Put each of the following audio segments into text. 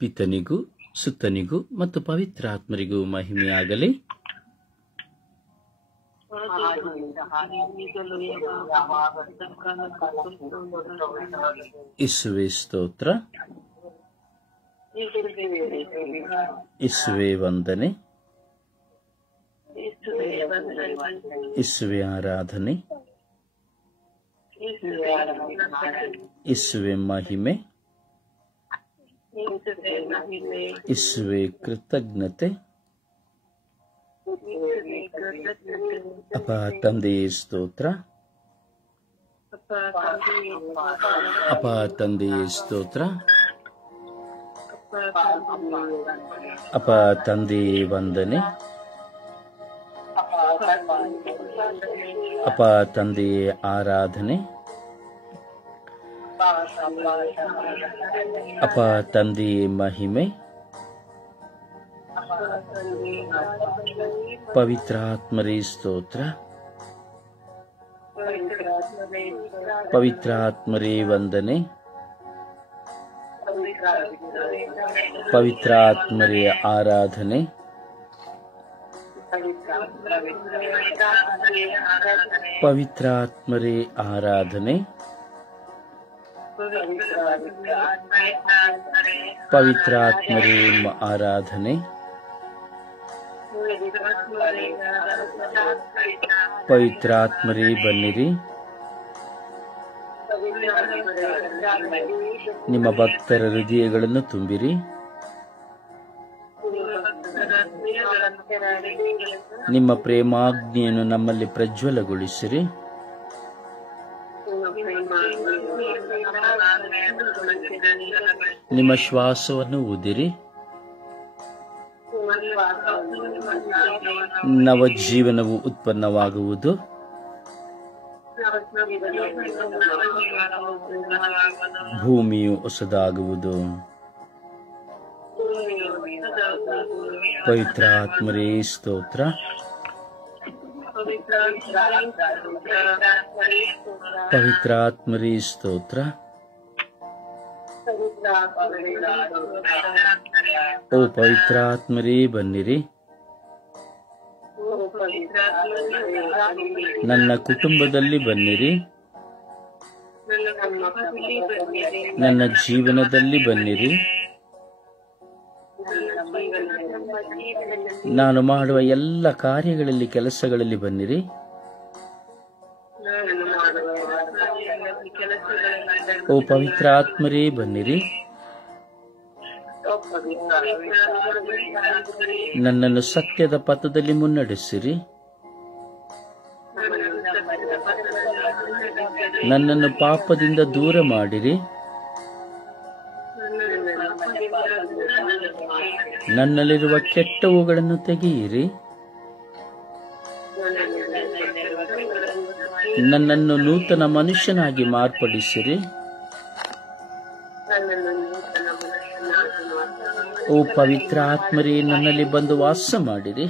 ಪಿತನಿಗೂ ಸುತ್ತನಿಗೂ ಮತ್ತು ಪವಿತ್ರಾತ್ಮರಿಗೂ ಮಹಿಮೆಯಾಗಲಿ. ಯೇಸುವೇ ಸ್ತೋತ್ರ, ಯೇಸುವೇ ವಂದನೆ, ಯೇಸುವೇ ಆರಾಧನೆ, ಯೇಸುವೇ ಮಹಿಮೆ, ಯೇಸುವೇ ಕೃತಜ್ಞತೆ. ಅಪ್ಪ ತಂದೆಯೇ ಸ್ತೋತ್ರ, ಅಪ್ಪ ತಂದೆಯೇ ಸ್ತೋತ್ರ, ಅಪ್ಪ ತಂದೆಯೇ ವಂದನೆ, ಅಪ್ಪ ತಂದೆಯೇ ಆರಾಧನೆ, ಅಪ್ಪ ತಂದೆಯೇ ಮಹಿಮೆ, ಪವಿತ್ರಾತ್ಮರೇ ಸ್ತೋತ್ರ, ಪವಿತ್ರಾತ್ಮರೇ ವಂದನೆ, ಪವಿತ್ರಾತ್ಮರೇ ಆರಾಧನೆ, ಪವಿತ್ರಾತ್ಮರೇ ಆರಾಧನೆ, ಪವಿತ್ರಾತ್ಮರೇ ಆರಾಧನೆ, ಪವಿತ್ರಾತ್ಮರೇ ಬನ್ನಿರಿ. ನಿಮ್ಮ ಭಕ್ತರ ಹೃದಯಗಳನ್ನು ತುಂಬಿರಿ. ನಿಮ್ಮ ಪ್ರೇಮಾಗ್ನಿಯನ್ನು ನಮ್ಮಲ್ಲಿ ಪ್ರಜ್ವಲಗೊಳಿಸಿರಿ. ನಿಮ್ಮ ಶ್ವಾಸವನ್ನು ಊದಿರಿ. ನವಜೀವನವು ಉತ್ಪನ್ನವಾಗುವುದು. ಭೂಮಿಯು ಹೊಸದಾಗುವುದು. ಪವಿತ್ರಾತ್ಮರೇ ಸ್ತೋತ್ರ, ಪವಿತ್ರಾತ್ಮರೇ ಸ್ತೋತ್ರ. ಓ ಪವಿತ್ರಾತ್ಮರೇ ಬನ್ನಿರಿ. ನನ್ನ ಕುಟುಂಬದಲ್ಲಿ ಬನ್ನಿರಿ. ನನ್ನ ಜೀವನದಲ್ಲಿ ಬನ್ನಿರಿ. ನಾನು ಮಾಡುವ ಎಲ್ಲ ಕಾರ್ಯಗಳಲ್ಲಿ, ಕೆಲಸಗಳಲ್ಲಿ ಬನ್ನಿರಿ. ಓ ಪವಿತ್ರಾತ್ಮರೇ ಬನ್ನಿರಿ. ನನ್ನನ್ನು ಸತ್ಯದ ಪಥದಲ್ಲಿ ಮುನ್ನಡೆಸಿರಿ. ನನ್ನನ್ನು ಪಾಪದಿಂದ ದೂರ ಮಾಡಿರಿ. ನನ್ನಲ್ಲಿರುವ ಕೆಟ್ಟವುಗಳನ್ನು ತೆಗೆಯಿರಿ. ನನ್ನನ್ನು ನೂತನ ಮನುಷ್ಯನಾಗಿ ಮಾರ್ಪಡಿಸಿರಿ. ಓ ಪವಿತ್ರಾತ್ಮರೇ ನನ್ನಲ್ಲಿ ಬಂದು ವಾಸ ಮಾಡಿರಿ.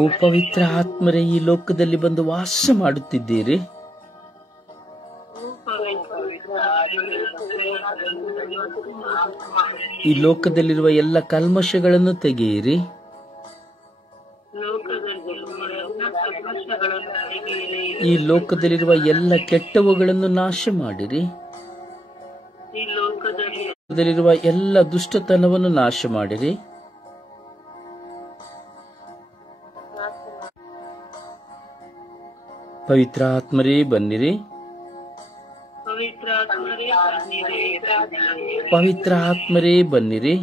ಓ ಪವಿತ್ರಾತ್ಮರೇ ಈ ಲೋಕದಲ್ಲಿ ಬಂದು ವಾಸ ಮಾಡುತ್ತಿದ್ದೀರಿ. ಈ ಲೋಕದಲ್ಲಿರುವ ಎಲ್ಲ ಕಲ್ಮಶಗಳನ್ನು ತೆಗೆಯಿರಿ. ಈ ಲೋಕದಲ್ಲಿರುವ ಎಲ್ಲ ಕೆಟ್ಟವುಗಳನ್ನು ನಾಶ ಮಾಡಿರಿ. ಈ ಲೋಕದಲ್ಲಿರುವ ಎಲ್ಲ ದುಷ್ಟತನವನ್ನು ನಾಶ ಮಾಡಿರಿ. ಪವಿತ್ರಾತ್ಮರೇ ಬನ್ನಿರಿ. ಪವಿತ್ರಾತ್ಮರೇ ಬನ್ನಿರಿ.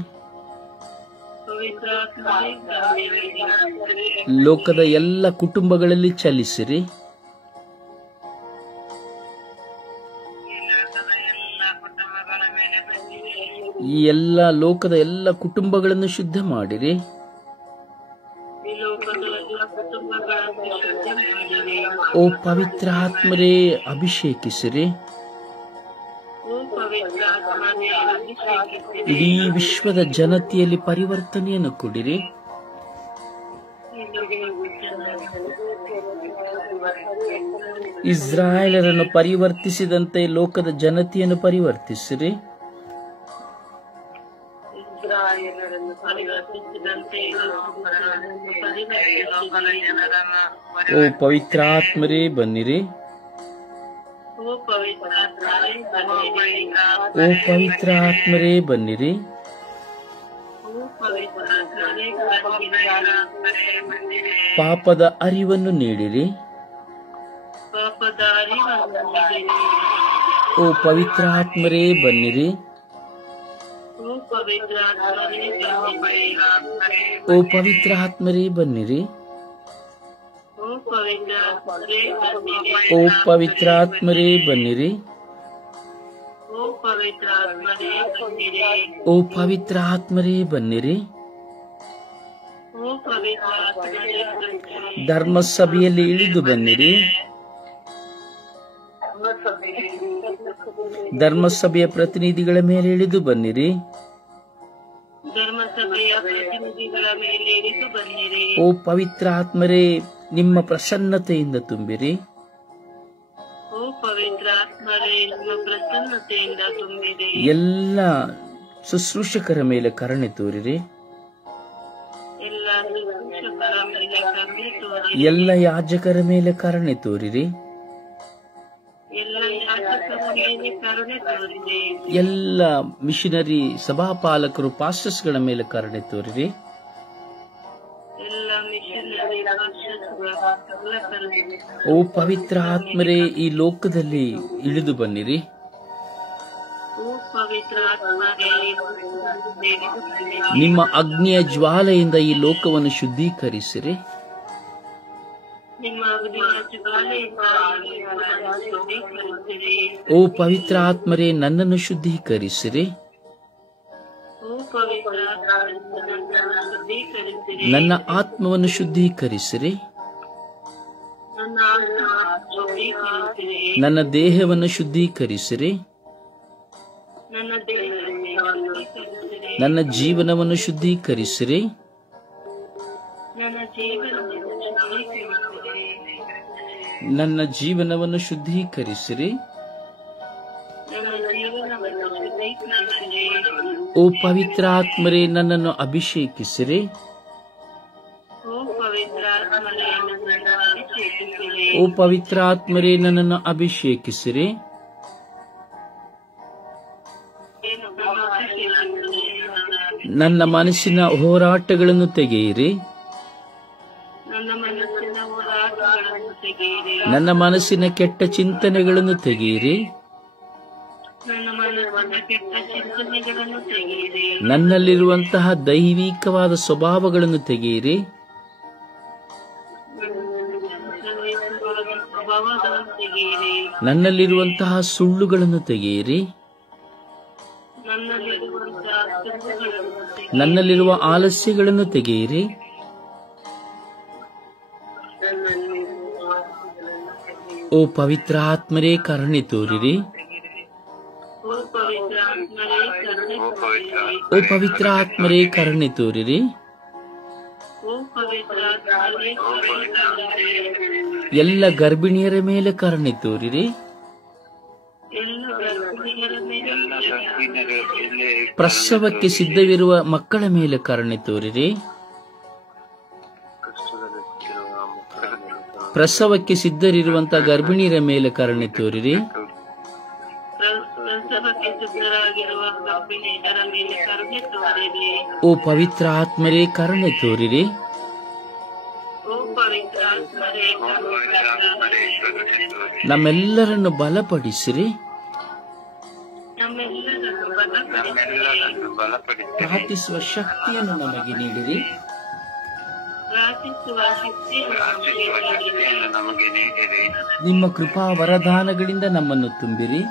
ಲೋಕದ ಎಲ್ಲ ಕುಟುಂಬಗಳಲ್ಲಿ ಚಲಿಸಿರಿ. ಈ ಎಲ್ಲ ಲೋಕದ ಎಲ್ಲ ಕುಟುಂಬಗಳನ್ನು ಶುದ್ಧ ಮಾಡಿರಿ. ಓ ಪವಿತ್ರಾತ್ಮರೇ ಅಭಿಷೇಕಿಸಿರಿ. ಇಡೀ ವಿಶ್ವದ ಜನತೆಯಲ್ಲಿ ಪರಿವರ್ತನೆಯನ್ನು ಕೊಡಿರಿ. ಇಸ್ರಾಯೇಲರನ್ನು ಪರಿವರ್ತಿಸಿದಂತೆ ಲೋಕದ ಜನತೆಯನ್ನು ಪರಿವರ್ತಿಸಿರಿ. ಓ ಪವಿತ್ರಾತ್ಮರೇ ಬನ್ನಿರಿ. ಓ ಪವಿತ್ರಾತ್ಮರೇ ಬನ್ನಿರಿ. ಪಾಪದ ಅರಿವನ್ನು ನೀಡಿರಿ. ಓ ಪವಿತ್ರಾತ್ಮರೇ ಬನ್ನಿರಿ. ಓ ಪವಿತ್ರಾತ್ಮರೇ ಬನ್ನಿರಿ. ಓ ಪವಿತ್ರಾತ್ಮರೇ ಬನ್ನಿರಿ. ಓ ಪವಿತ್ರಾತ್ಮರೇ ಬನ್ನಿರಿ. ಧರ್ಮಸಭೆಯಲ್ಲಿ ಇಳಿದು ಬನ್ನಿರಿ. ಧರ್ಮಸಭೆಯ ಪ್ರತಿನಿಧಿಗಳ ಮೇಲೆ ಇಳಿದು ಬನ್ನಿರಿ. ಓ ಪವಿತ್ರಾತ್ಮರೇ ನಿಮ್ಮ ಪ್ರಸನ್ನತೆಯಿಂದ ತುಂಬಿರಿ. ಎಲ್ಲ ಶುಶ್ರೂಷಕರ ಮೇಲೆ ಕರುಣೆ ತೋರಿರಿ. ಎಲ್ಲ ಯಾಜಕರ ಮೇಲೆ ಕರುಣೆ ತೋರಿರಿ. ಎಲ್ಲ ಮಿಷನರಿ ಸಭಾಪಾಲಕರು ಪಾಸ್ಟರ್ಸ್ಗಳ ಮೇಲೆ ಕರುಣೆ ತೋರಿರಿ. ಓ ಪವಿತ್ರ ಆತ್ಮರೇ ಈ ಲೋಕದಲ್ಲಿ ಇಳಿದು ಬನ್ನಿರಿ. ನಿಮ್ಮ ಅಗ್ನಿಯ ಜ್ವಾಲೆಯಿಂದ ಈ ಲೋಕವನ್ನು ಶುದ್ಧೀಕರಿಸಿರಿ. ಓ ಪವಿತ್ರ ಆತ್ಮರೇ ನನ್ನನ್ನು ಶುದ್ಧೀಕರಿಸಿರಿ. ನನ್ನ ಆತ್ಮವನ್ನು ಶುದ್ಧೀಕರಿಸಿರಿ. ನನ್ನ ದೇಹವನ್ನು ಶುದ್ಧೀಕರಿಸಿರಿ. ನನ್ನ ಜೀವನವನ್ನು ಶುದ್ಧೀಕರಿಸಿರಿ. ನನ್ನ ಜೀವನವನ್ನು ಶುದ್ಧೀಕರಿಸಿರಿ. ಓ ಪವಿತ್ರ ಆತ್ಮರೇ ನನ್ನನ್ನು ಅಭಿಷೇಕಿಸಿರಿ. ಓ ಪವಿತ್ರ ಆತ್ಮರೇ ನನ್ನನ್ನು ಅಭಿಷೇಕಿಸಿರಿ. ನನ್ನ ಮನಸ್ಸಿನ ಹೋರಾಟಗಳನ್ನು ತೆಗೆಯಿರಿ. ನನ್ನ ಮನಸ್ಸಿನ ಕೆಟ್ಟ ಚಿಂತನೆಗಳನ್ನು ತೆಗೆಯಿರಿ. ನನ್ನಲ್ಲಿರುವಂತಹ ದೈವಿಕವಾದ ಸ್ವಭಾವಗಳನ್ನು ತೆಗೆಯಿರಿ. ನನ್ನಲ್ಲಿರುವಂತಹ ಸುಳ್ಳುಗಳನ್ನು ತೆಗೆಯಿರಿ. ನನ್ನಲ್ಲಿರುವ ಆಲಸ್ಯಗಳನ್ನು ತೆಗೆಯಿರಿ. ಓ ಪವಿತ್ರ ಆತ್ಮರೇ ಕರುಣೆ ತೋರಿರಿ. ಓ ಪವಿತ್ರ ಆತ್ಮರೇ ಕರುಣೆ ತೋರಿರಿ. ಎಲ್ಲ ಗರ್ಭಿಣಿಯರ ಮೇಲೆ ಕರುಣೆ ತೋರಿರಿ. ಪ್ರಸವಕ್ಕೆ ಸಿದ್ಧವಿರುವ ಮಕ್ಕಳ ಮೇಲೆ ಕರುಣೆ ತೋರಿರಿ. ಪ್ರಸವಕ್ಕೆ ಸಿದ್ಧರಿರುವಂತಹ ಗರ್ಭಿಣಿಯರ ಮೇಲೆ ಕರುಣೆ ತೋರಿರಿ. ಓ ಪವಿತ್ರ ಆತ್ಮರೇ ಕರುಣೆ ತೋರಿರಿ. ನಮ್ಮೆಲ್ಲರನ್ನು ಬಲಪಡಿಸಿರಿ. ಪ್ರಾರ್ಥಿಸುವ ಶಕ್ತಿಯನ್ನು ನಮಗೆ ನೀಡಿರಿ. ನಿಮ್ಮ ಕೃಪಾ ವರದಾನಗಳಿಂದ ನಮ್ಮನ್ನು ತುಂಬಿರಿ.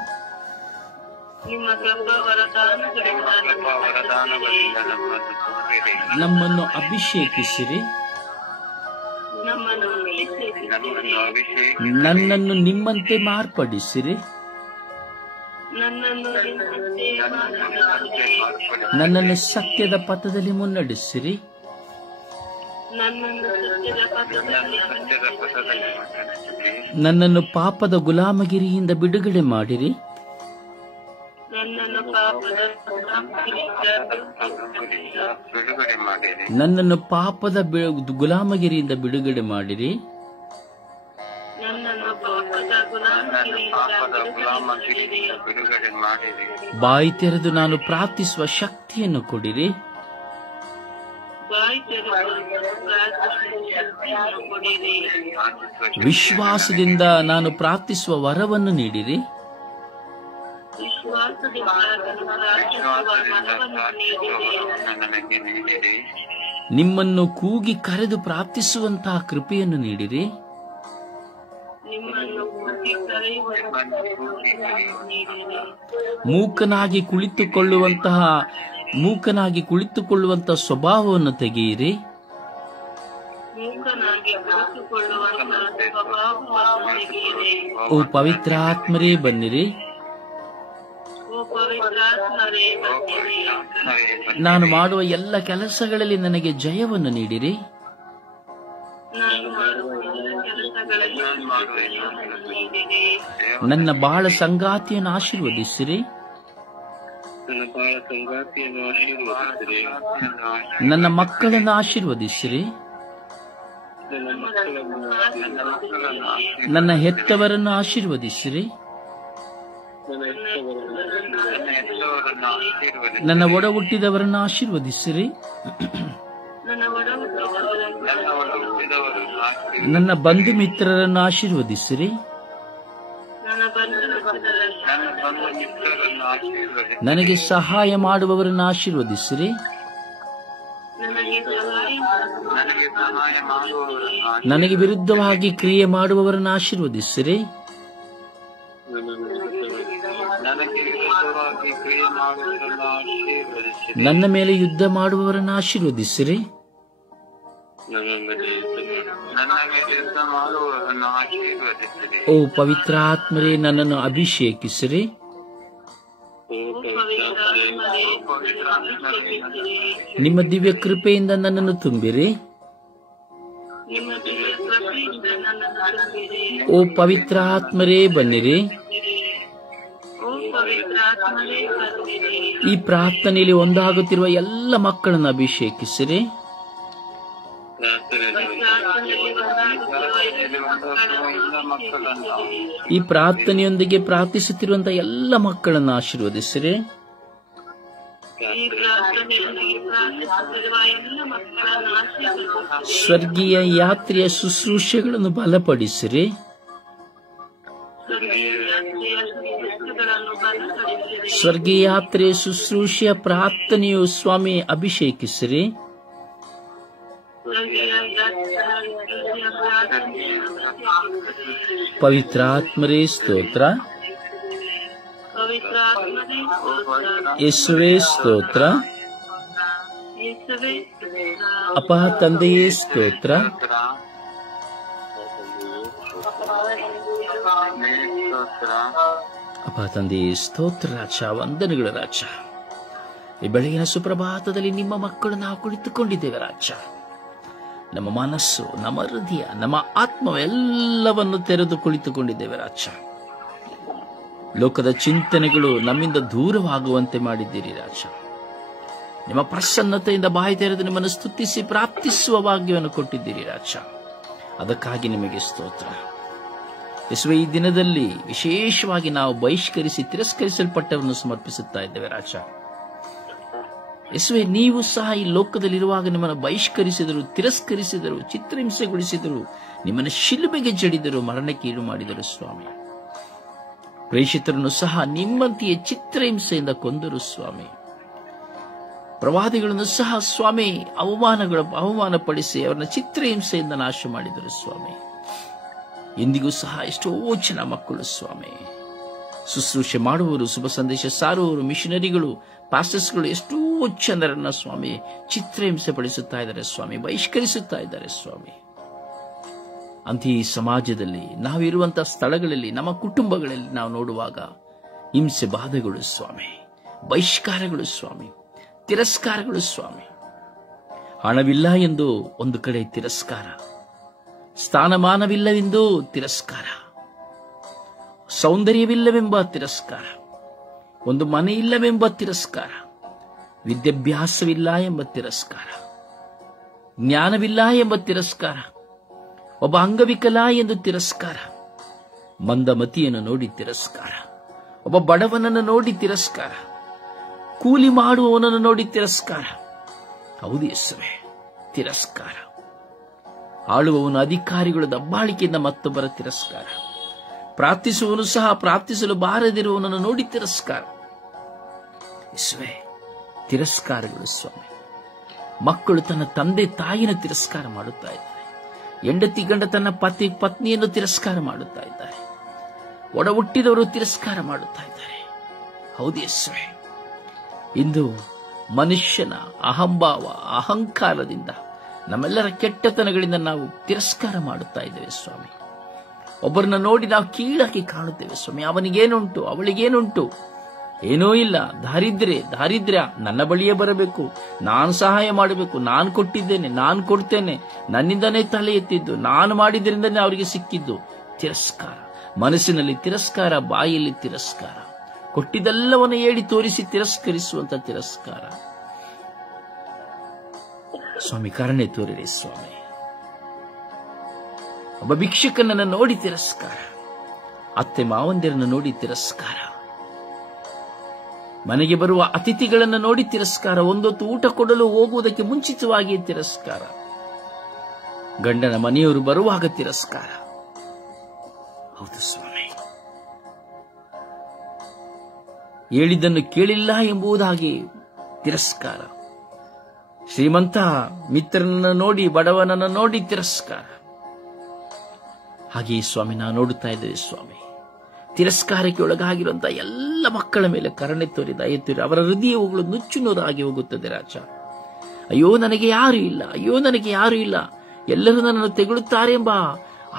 ನಮ್ಮನ್ನು ಅಭಿಷೇಕಿಸಿರಿ. ನನ್ನನ್ನು ನಿಮ್ಮಂತೆ ಮಾರ್ಪಡಿಸಿರಿ. ನನ್ನನ್ನು ಸತ್ಯದ ಪಥದಲ್ಲಿ ಮುನ್ನಡೆಸಿರಿ. ನನ್ನನ್ನು ಪಾಪದ ಗುಲಾಮಗಿರಿಯಿಂದ ಬಿಡುಗಡೆ ಮಾಡಿರಿ. ನನ್ನನ್ನು ಪಾಪದ ಗುಲಾಮಗಿರಿಯಿಂದ ಬಿಡುಗಡೆ ಮಾಡಿರಿ. ಬಾಯಿ ತೆರೆದು ನಾನು ಪ್ರಾರ್ಥಿಸುವ ಶಕ್ತಿಯನ್ನು ಕೊಡಿರಿ. ವಿಶ್ವಾಸದಿಂದ ನಾನು ಪ್ರಾರ್ಥಿಸುವ ವರವನ್ನು ನೀಡಿರಿ. ನಿಮ್ಮನ್ನು ಕೂಗಿ ಕರೆದು ಪ್ರಾರ್ಥಿಸುವಂತಹ ಕೃಪೆಯನ್ನು ನೀಡಿರಿ. ಮೂಕನಾಗಿ ಕುಳಿತುಕೊಳ್ಳುವಂತಹ ಸ್ವಭಾವವನ್ನು ತೆಗೆಯಿರಿ. ಓ ಪವಿತ್ರಾತ್ಮರೇ ಬನ್ನಿರಿ. ನಾನು ಮಾಡುವ ಎಲ್ಲ ಕೆಲಸಗಳಲ್ಲಿ ನನಗೆ ಜಯವನ್ನು ನೀಡಿರಿ. ನನ್ನ ಬಾಳ ಸಂಗಾತಿಯನ್ನು ಆಶೀರ್ವದಿಸಿರಿ. ನನ್ನ ಮಕ್ಕಳನ್ನು ಆಶೀರ್ವದಿಸಿರಿ. ನನ್ನ ಹೆತ್ತವರನ್ನು ಆಶೀರ್ವದಿಸಿರಿ. ನನ್ನ ಒಡ ಹುಟ್ಟಿದವರನ್ನು ಆಶೀರ್ವದಿಸಿರಿ. ನನ್ನ ಬಂಧು ಮಿತ್ರರನ್ನು ಆಶೀರ್ವದಿಸಿರಿ. ನನಗೆ ಸಹಾಯ ಮಾಡುವವರನ್ನು ಆಶೀರ್ವದಿಸಿರಿ. ನನಗೆ ವಿರುದ್ಧವಾಗಿ ಕ್ರಿಯೆ ಮಾಡುವವರನ್ನು ಆಶೀರ್ವದಿಸಿರಿ. ನನ್ನ ಮೇಲೆ ಯುದ್ಧ ಮಾಡುವವರನ್ನು ಆಶೀರ್ವದಿಸಿರಿ. ಓ ಪವಿತ್ರಾತ್ಮರೇ ನನ್ನನ್ನು ಅಭಿಷೇಕಿಸಿರಿ. ನಿಮ್ಮ ದಿವ್ಯ ಕೃಪೆಯಿಂದ ನನ್ನನ್ನು ತುಂಬಿರಿ. ಓ ಪವಿತ್ರಾತ್ಮರೇ ಬನ್ನಿರಿ. ಈ ಪ್ರಾರ್ಥನೆಯಲ್ಲಿ ಒಂದಾಗುತ್ತಿರುವ ಎಲ್ಲ ಮಕ್ಕಳನ್ನು ಅಭಿಷೇಕಿಸಿರಿ. ಈ ಪ್ರಾರ್ಥನೆಯೊಂದಿಗೆ ಪ್ರಾರ್ಥಿಸುತ್ತಿರುವಂತಹ ಎಲ್ಲ ಮಕ್ಕಳನ್ನು ಆಶೀರ್ವದಿಸಿರಿ. ಸ್ವರ್ಗೀಯ ಯಾತ್ರೆಯ ಶುಶ್ರೂಷೆಗಳನ್ನು ಬಲಪಡಿಸಿರಿ. ಸ್ವರ್ಗೀಯ ಯಾತ್ರೆಯ ಶುಶ್ರೂಷೆಯ ಪ್ರಾರ್ಥನೆಯು ಸ್ವಾಮಿ ಅಭಿಷೇಕಿಸಿರಿ. ಪವಿತ್ರಾತ್ಮರೇ ಸ್ತೋತ್ರ. ಯೇಸುವೇ ಸ್ತೋತ್ರ. ಅಪ್ಪ ತಂದೆಯೇ ಸ್ತೋತ್ರ. ಅಪ್ಪ ತಂದೆಯೇ ಸ್ತೋತ್ರ ರಾಜ, ವಂದನೆಗಳ ರಾಜ. ಈ ಬೆಳಗಿನ ಸುಪ್ರಭಾತದಲ್ಲಿ ನಿಮ್ಮ ಮಕ್ಕಳು ನಾವು ಕುಳಿತುಕೊಂಡಿದ್ದೇವೆ ರಾಜ. ನಮ್ಮ ಮನಸ್ಸು, ನಮ್ಮ ಹೃದಯ, ನಮ್ಮ ಆತ್ಮ ಎಲ್ಲವನ್ನು ತೆರೆದು ಕುಳಿತುಕೊಂಡಿದ್ದೇವೆ ರಾಜ. ಲೋಕದ ಚಿಂತನೆಗಳು ನಮ್ಮಿಂದ ದೂರವಾಗುವಂತೆ ಮಾಡಿದ್ದೀರಿ ರಾಜ. ನಿಮ್ಮ ಪ್ರಸನ್ನತೆಯಿಂದ ಬಾಯಿ ತೆರೆದು ನಿಮ್ಮನ್ನು ಸ್ತುತಿಸಿ ಪ್ರಾರ್ಥಿಸುವ ಭಾಗ್ಯವನ್ನು ಕೊಟ್ಟಿದ್ದೀರಿ ರಾಜ. ಅದಕ್ಕಾಗಿ ನಿಮಗೆ ಸ್ತೋತ್ರ. ಯೇಸುವೆ, ಈ ದಿನದಲ್ಲಿ ವಿಶೇಷವಾಗಿ ನಾವು ಬಹಿಷ್ಕರಿಸಿ ತಿರಸ್ಕರಿಸಲ್ಪಟ್ಟವನ್ನು ಸಮರ್ಪಿಸುತ್ತಾ ಇದ್ದೇವೆ ರಾಜ. ಯೇಸುವೆ, ನೀವು ಸಹ ಈ ಲೋಕದಲ್ಲಿರುವಾಗ ನಿಮ್ಮನ್ನು ಬಹಿಷ್ಕರಿಸಿದರು, ತಿರಸ್ಕರಿಸಿದರು, ಚಿತ್ರಹಿಂಸೆಗೊಳಿಸಿದರು, ನಿಮ್ಮನ್ನು ಶಿಲುಬೆಗೆ ಜಡಿದರು, ಮರಣಕ್ಕೆ ಈಡು ಮಾಡಿದರು ಸ್ವಾಮಿ. ಪ್ರೇಷಿತರನ್ನು ಸಹ ನಿಮ್ಮಂತೆಯೇ ಚಿತ್ರಹಿಂಸೆಯಿಂದ ಕೊಂದರು ಸ್ವಾಮಿ. ಪ್ರವಾದಿಗಳನ್ನು ಸಹ ಸ್ವಾಮಿ ಅವಮಾನಪಡಿಸಿ ಅವರನ್ನ ಚಿತ್ರಹಿಂಸೆಯಿಂದ ನಾಶ ಮಾಡಿದರು ಸ್ವಾಮಿ. ಇಂದಿಗೂ ಸಹ ಎಷ್ಟೋ ಜನ ಮಕ್ಕಳು ಸ್ವಾಮಿ, ಶುಶ್ರೂಷೆ ಮಾಡುವವರು, ಶುಭ ಸಂದೇಶ ಸಾರುವವರು, ಮಿಷನರಿಗಳು, ಪಾಸ್ಟರ್ಸ್ಗಳು ಎಷ್ಟೋ ಜನರನ್ನ ಸ್ವಾಮಿ ಚಿತ್ರಹಿಂಸೆ ಪಡಿಸುತ್ತಾ ಇದ್ದಾರೆ ಸ್ವಾಮಿ, ಬಹಿಷ್ಕರಿಸುತ್ತಾ ಇದ್ದಾರೆ ಸ್ವಾಮಿ. ಅಂತ ಈ ಸಮಾಜದಲ್ಲಿ ನಾವಿರುವಂತಹ ಸ್ಥಳಗಳಲ್ಲಿ, ನಮ್ಮ ಕುಟುಂಬಗಳಲ್ಲಿ ನಾವು ನೋಡುವಾಗ ಹಿಂಸೆ ಬಾಧೆಗಳು ಸ್ವಾಮಿ, ಬಹಿಷ್ಕಾರಗಳು ಸ್ವಾಮಿ, ತಿರಸ್ಕಾರಗಳು ಸ್ವಾಮಿ. ಹಣವಿಲ್ಲ ಎಂದು ಒಂದು ಕಡೆ ತಿರಸ್ಕಾರ, ಸ್ಥಾನಮಾನವಿಲ್ಲವೆಂದು ತಿರಸ್ಕಾರ, ಸೌಂದರ್ಯವಿಲ್ಲವೆಂಬ ತಿರಸ್ಕಾರ, ಒಂದು ಮನೆ ಇಲ್ಲವೆಂಬ ತಿರಸ್ಕಾರ, ವಿದ್ಯಾಭ್ಯಾಸವಿಲ್ಲ ಎಂಬ ತಿರಸ್ಕಾರ, ಜ್ಞಾನವಿಲ್ಲ ಎಂಬ ತಿರಸ್ಕಾರ, ಒಬ್ಬ ಅಂಗವಿಕಲ ಎಂದು ತಿರಸ್ಕಾರ, ಮಂದಮತಿಯನ್ನು ನೋಡಿ ತಿರಸ್ಕಾರ, ಒಬ್ಬ ಬಡವನನ್ನು ನೋಡಿ ತಿರಸ್ಕಾರ, ಕೂಲಿ ಮಾಡುವವನನ್ನು ನೋಡಿ ತಿರಸ್ಕಾರ. ಹೌದು ಯೇಸುವೇ, ತಿರಸ್ಕಾರ. ಆಳುವವನು ಅಧಿಕಾರಿಗಳ ದಬ್ಬಾಳಿಕೆಯಿಂದ ಮತ್ತೊಬ್ಬರ ತಿರಸ್ಕಾರ, ಪ್ರಾರ್ಥಿಸುವವನು ಸಹ ಪ್ರಾರ್ಥಿಸಲು ಬಾರದಿರುವವನನ್ನು ನೋಡಿ ತಿರಸ್ಕಾರ. ಯೇಸುವೇ, ತಿರಸ್ಕಾರಗಳು ಸ್ವಾಮಿ. ಮಕ್ಕಳು ತನ್ನ ತಂದೆ ತಾಯಿನ ತಿರಸ್ಕಾರ ಮಾಡುತ್ತಾ ಇದ್ದಾರೆ. ಹೆಂಡತಿ ಗಂಡ ತನ್ನ ಪತ್ನಿಯನ್ನು ತಿರಸ್ಕಾರ ಮಾಡುತ್ತಾ ಇದ್ದಾರೆ. ಒಡ ಹುಟ್ಟಿದವರು ತಿರಸ್ಕಾರ ಮಾಡುತ್ತಾ ಇದ್ದಾರೆ. ಹೌದು ಯೇಸುವೇ, ಇಂದು ಮನುಷ್ಯನ ಅಹಂಭಾವ, ಅಹಂಕಾರದಿಂದ, ನಮ್ಮೆಲ್ಲರ ಕೆಟ್ಟತನಗಳಿಂದ ನಾವು ತಿರಸ್ಕಾರ ಮಾಡುತ್ತಾ ಇದ್ದೇವೆ ಸ್ವಾಮಿ. ಒಬ್ಬರನ್ನ ನೋಡಿ ನಾವು ಕೀಳಾಗಿ ಕಾಣುತ್ತೇವೆ ಸ್ವಾಮಿ. ಅವನಿಗೇನುಂಟು, ಅವಳಿಗೇನುಂಟು, ಏನೂ ಇಲ್ಲ, ದಾರಿದ್ರ್ಯ ನನ್ನ ಬಳಿಯೇ ಬರಬೇಕು, ನಾನು ಸಹಾಯ ಮಾಡಬೇಕು, ನಾನು ಕೊಟ್ಟಿದ್ದೇನೆ, ನಾನು ಕೊಡ್ತೇನೆ, ನನ್ನಿಂದನೇ ತಲೆ ಎತ್ತಿದ್ದು, ನಾನು ಮಾಡಿದ್ರಿಂದನೇ ಅವರಿಗೆ ಸಿಕ್ಕಿದ್ದು. ತಿರಸ್ಕಾರ, ಮನಸ್ಸಿನಲ್ಲಿ ತಿರಸ್ಕಾರ, ಬಾಯಲ್ಲಿ ತಿರಸ್ಕಾರ, ಕೊಟ್ಟಿದ್ದೆಲ್ಲವನ್ನು ಹೇಳಿ ತೋರಿಸಿ ತಿರಸ್ಕರಿಸುವಂತ ತಿರಸ್ಕಾರ. ಸ್ವಾಮಿ, ಕರುಣೆ ತೋರಿರಿ ಸ್ವಾಮಿ. ಒಬ್ಬ ಭಿಕ್ಷುಕನನ್ನು ನೋಡಿ ತಿರಸ್ಕಾರ, ಅತ್ತೆ ಮಾವಂದಿರನ್ನು ನೋಡಿ ತಿರಸ್ಕಾರ, ಮನೆಗೆ ಬರುವ ಅತಿಥಿಗಳನ್ನು ನೋಡಿ ತಿರಸ್ಕಾರ, ಒಂದೊತ್ತು ಊಟ ಕೊಡಲು ಹೋಗುವುದಕ್ಕೆ ಮುಂಚಿತವಾಗಿಯೇ ತಿರಸ್ಕಾರ, ಗಂಡನ ಮನೆಯವರು ಬರುವಾಗ ತಿರಸ್ಕಾರ. ಹೌದು ಸ್ವಾಮಿ, ಹೇಳಿದ್ದನ್ನು ಕೇಳಿಲ್ಲ ಎಂಬುದಾಗಿ ತಿರಸ್ಕಾರ, ಶ್ರೀಮಂತ ಮಿತ್ರನನ್ನು ನೋಡಿ ಬಡವನನ್ನು ನೋಡಿ ತಿರಸ್ಕಾರ. ಹಾಗೆಯೇ ಸ್ವಾಮಿ ನಾವು ನೋಡುತ್ತಾ ಇದ್ದೇವೆ ಸ್ವಾಮಿ. ತಿರಸ್ಕಾರಕ್ಕೆ ಒಳಗಾಗಿರುವಂತಹ ಎಲ್ಲ ಮಕ್ಕಳ ಮೇಲೆ ಕರುಣೆ ತೋರಿ, ದಯೆ ತೋರಿ. ಅವರ ಹೃದಯಗಳು ನುಚ್ಚುನೂರಾಗಿ ಹೋಗುತ್ತದೆ ರಾಜ. ಅಯ್ಯೋ ನನಗೆ ಯಾರು ಇಲ್ಲ, ಅಯ್ಯೋ ನನಗೆ ಯಾರು ಇಲ್ಲ, ಎಲ್ಲರೂ ನನ್ನನ್ನು ತೆಗಳುತ್ತಾರೆ ಎಂಬ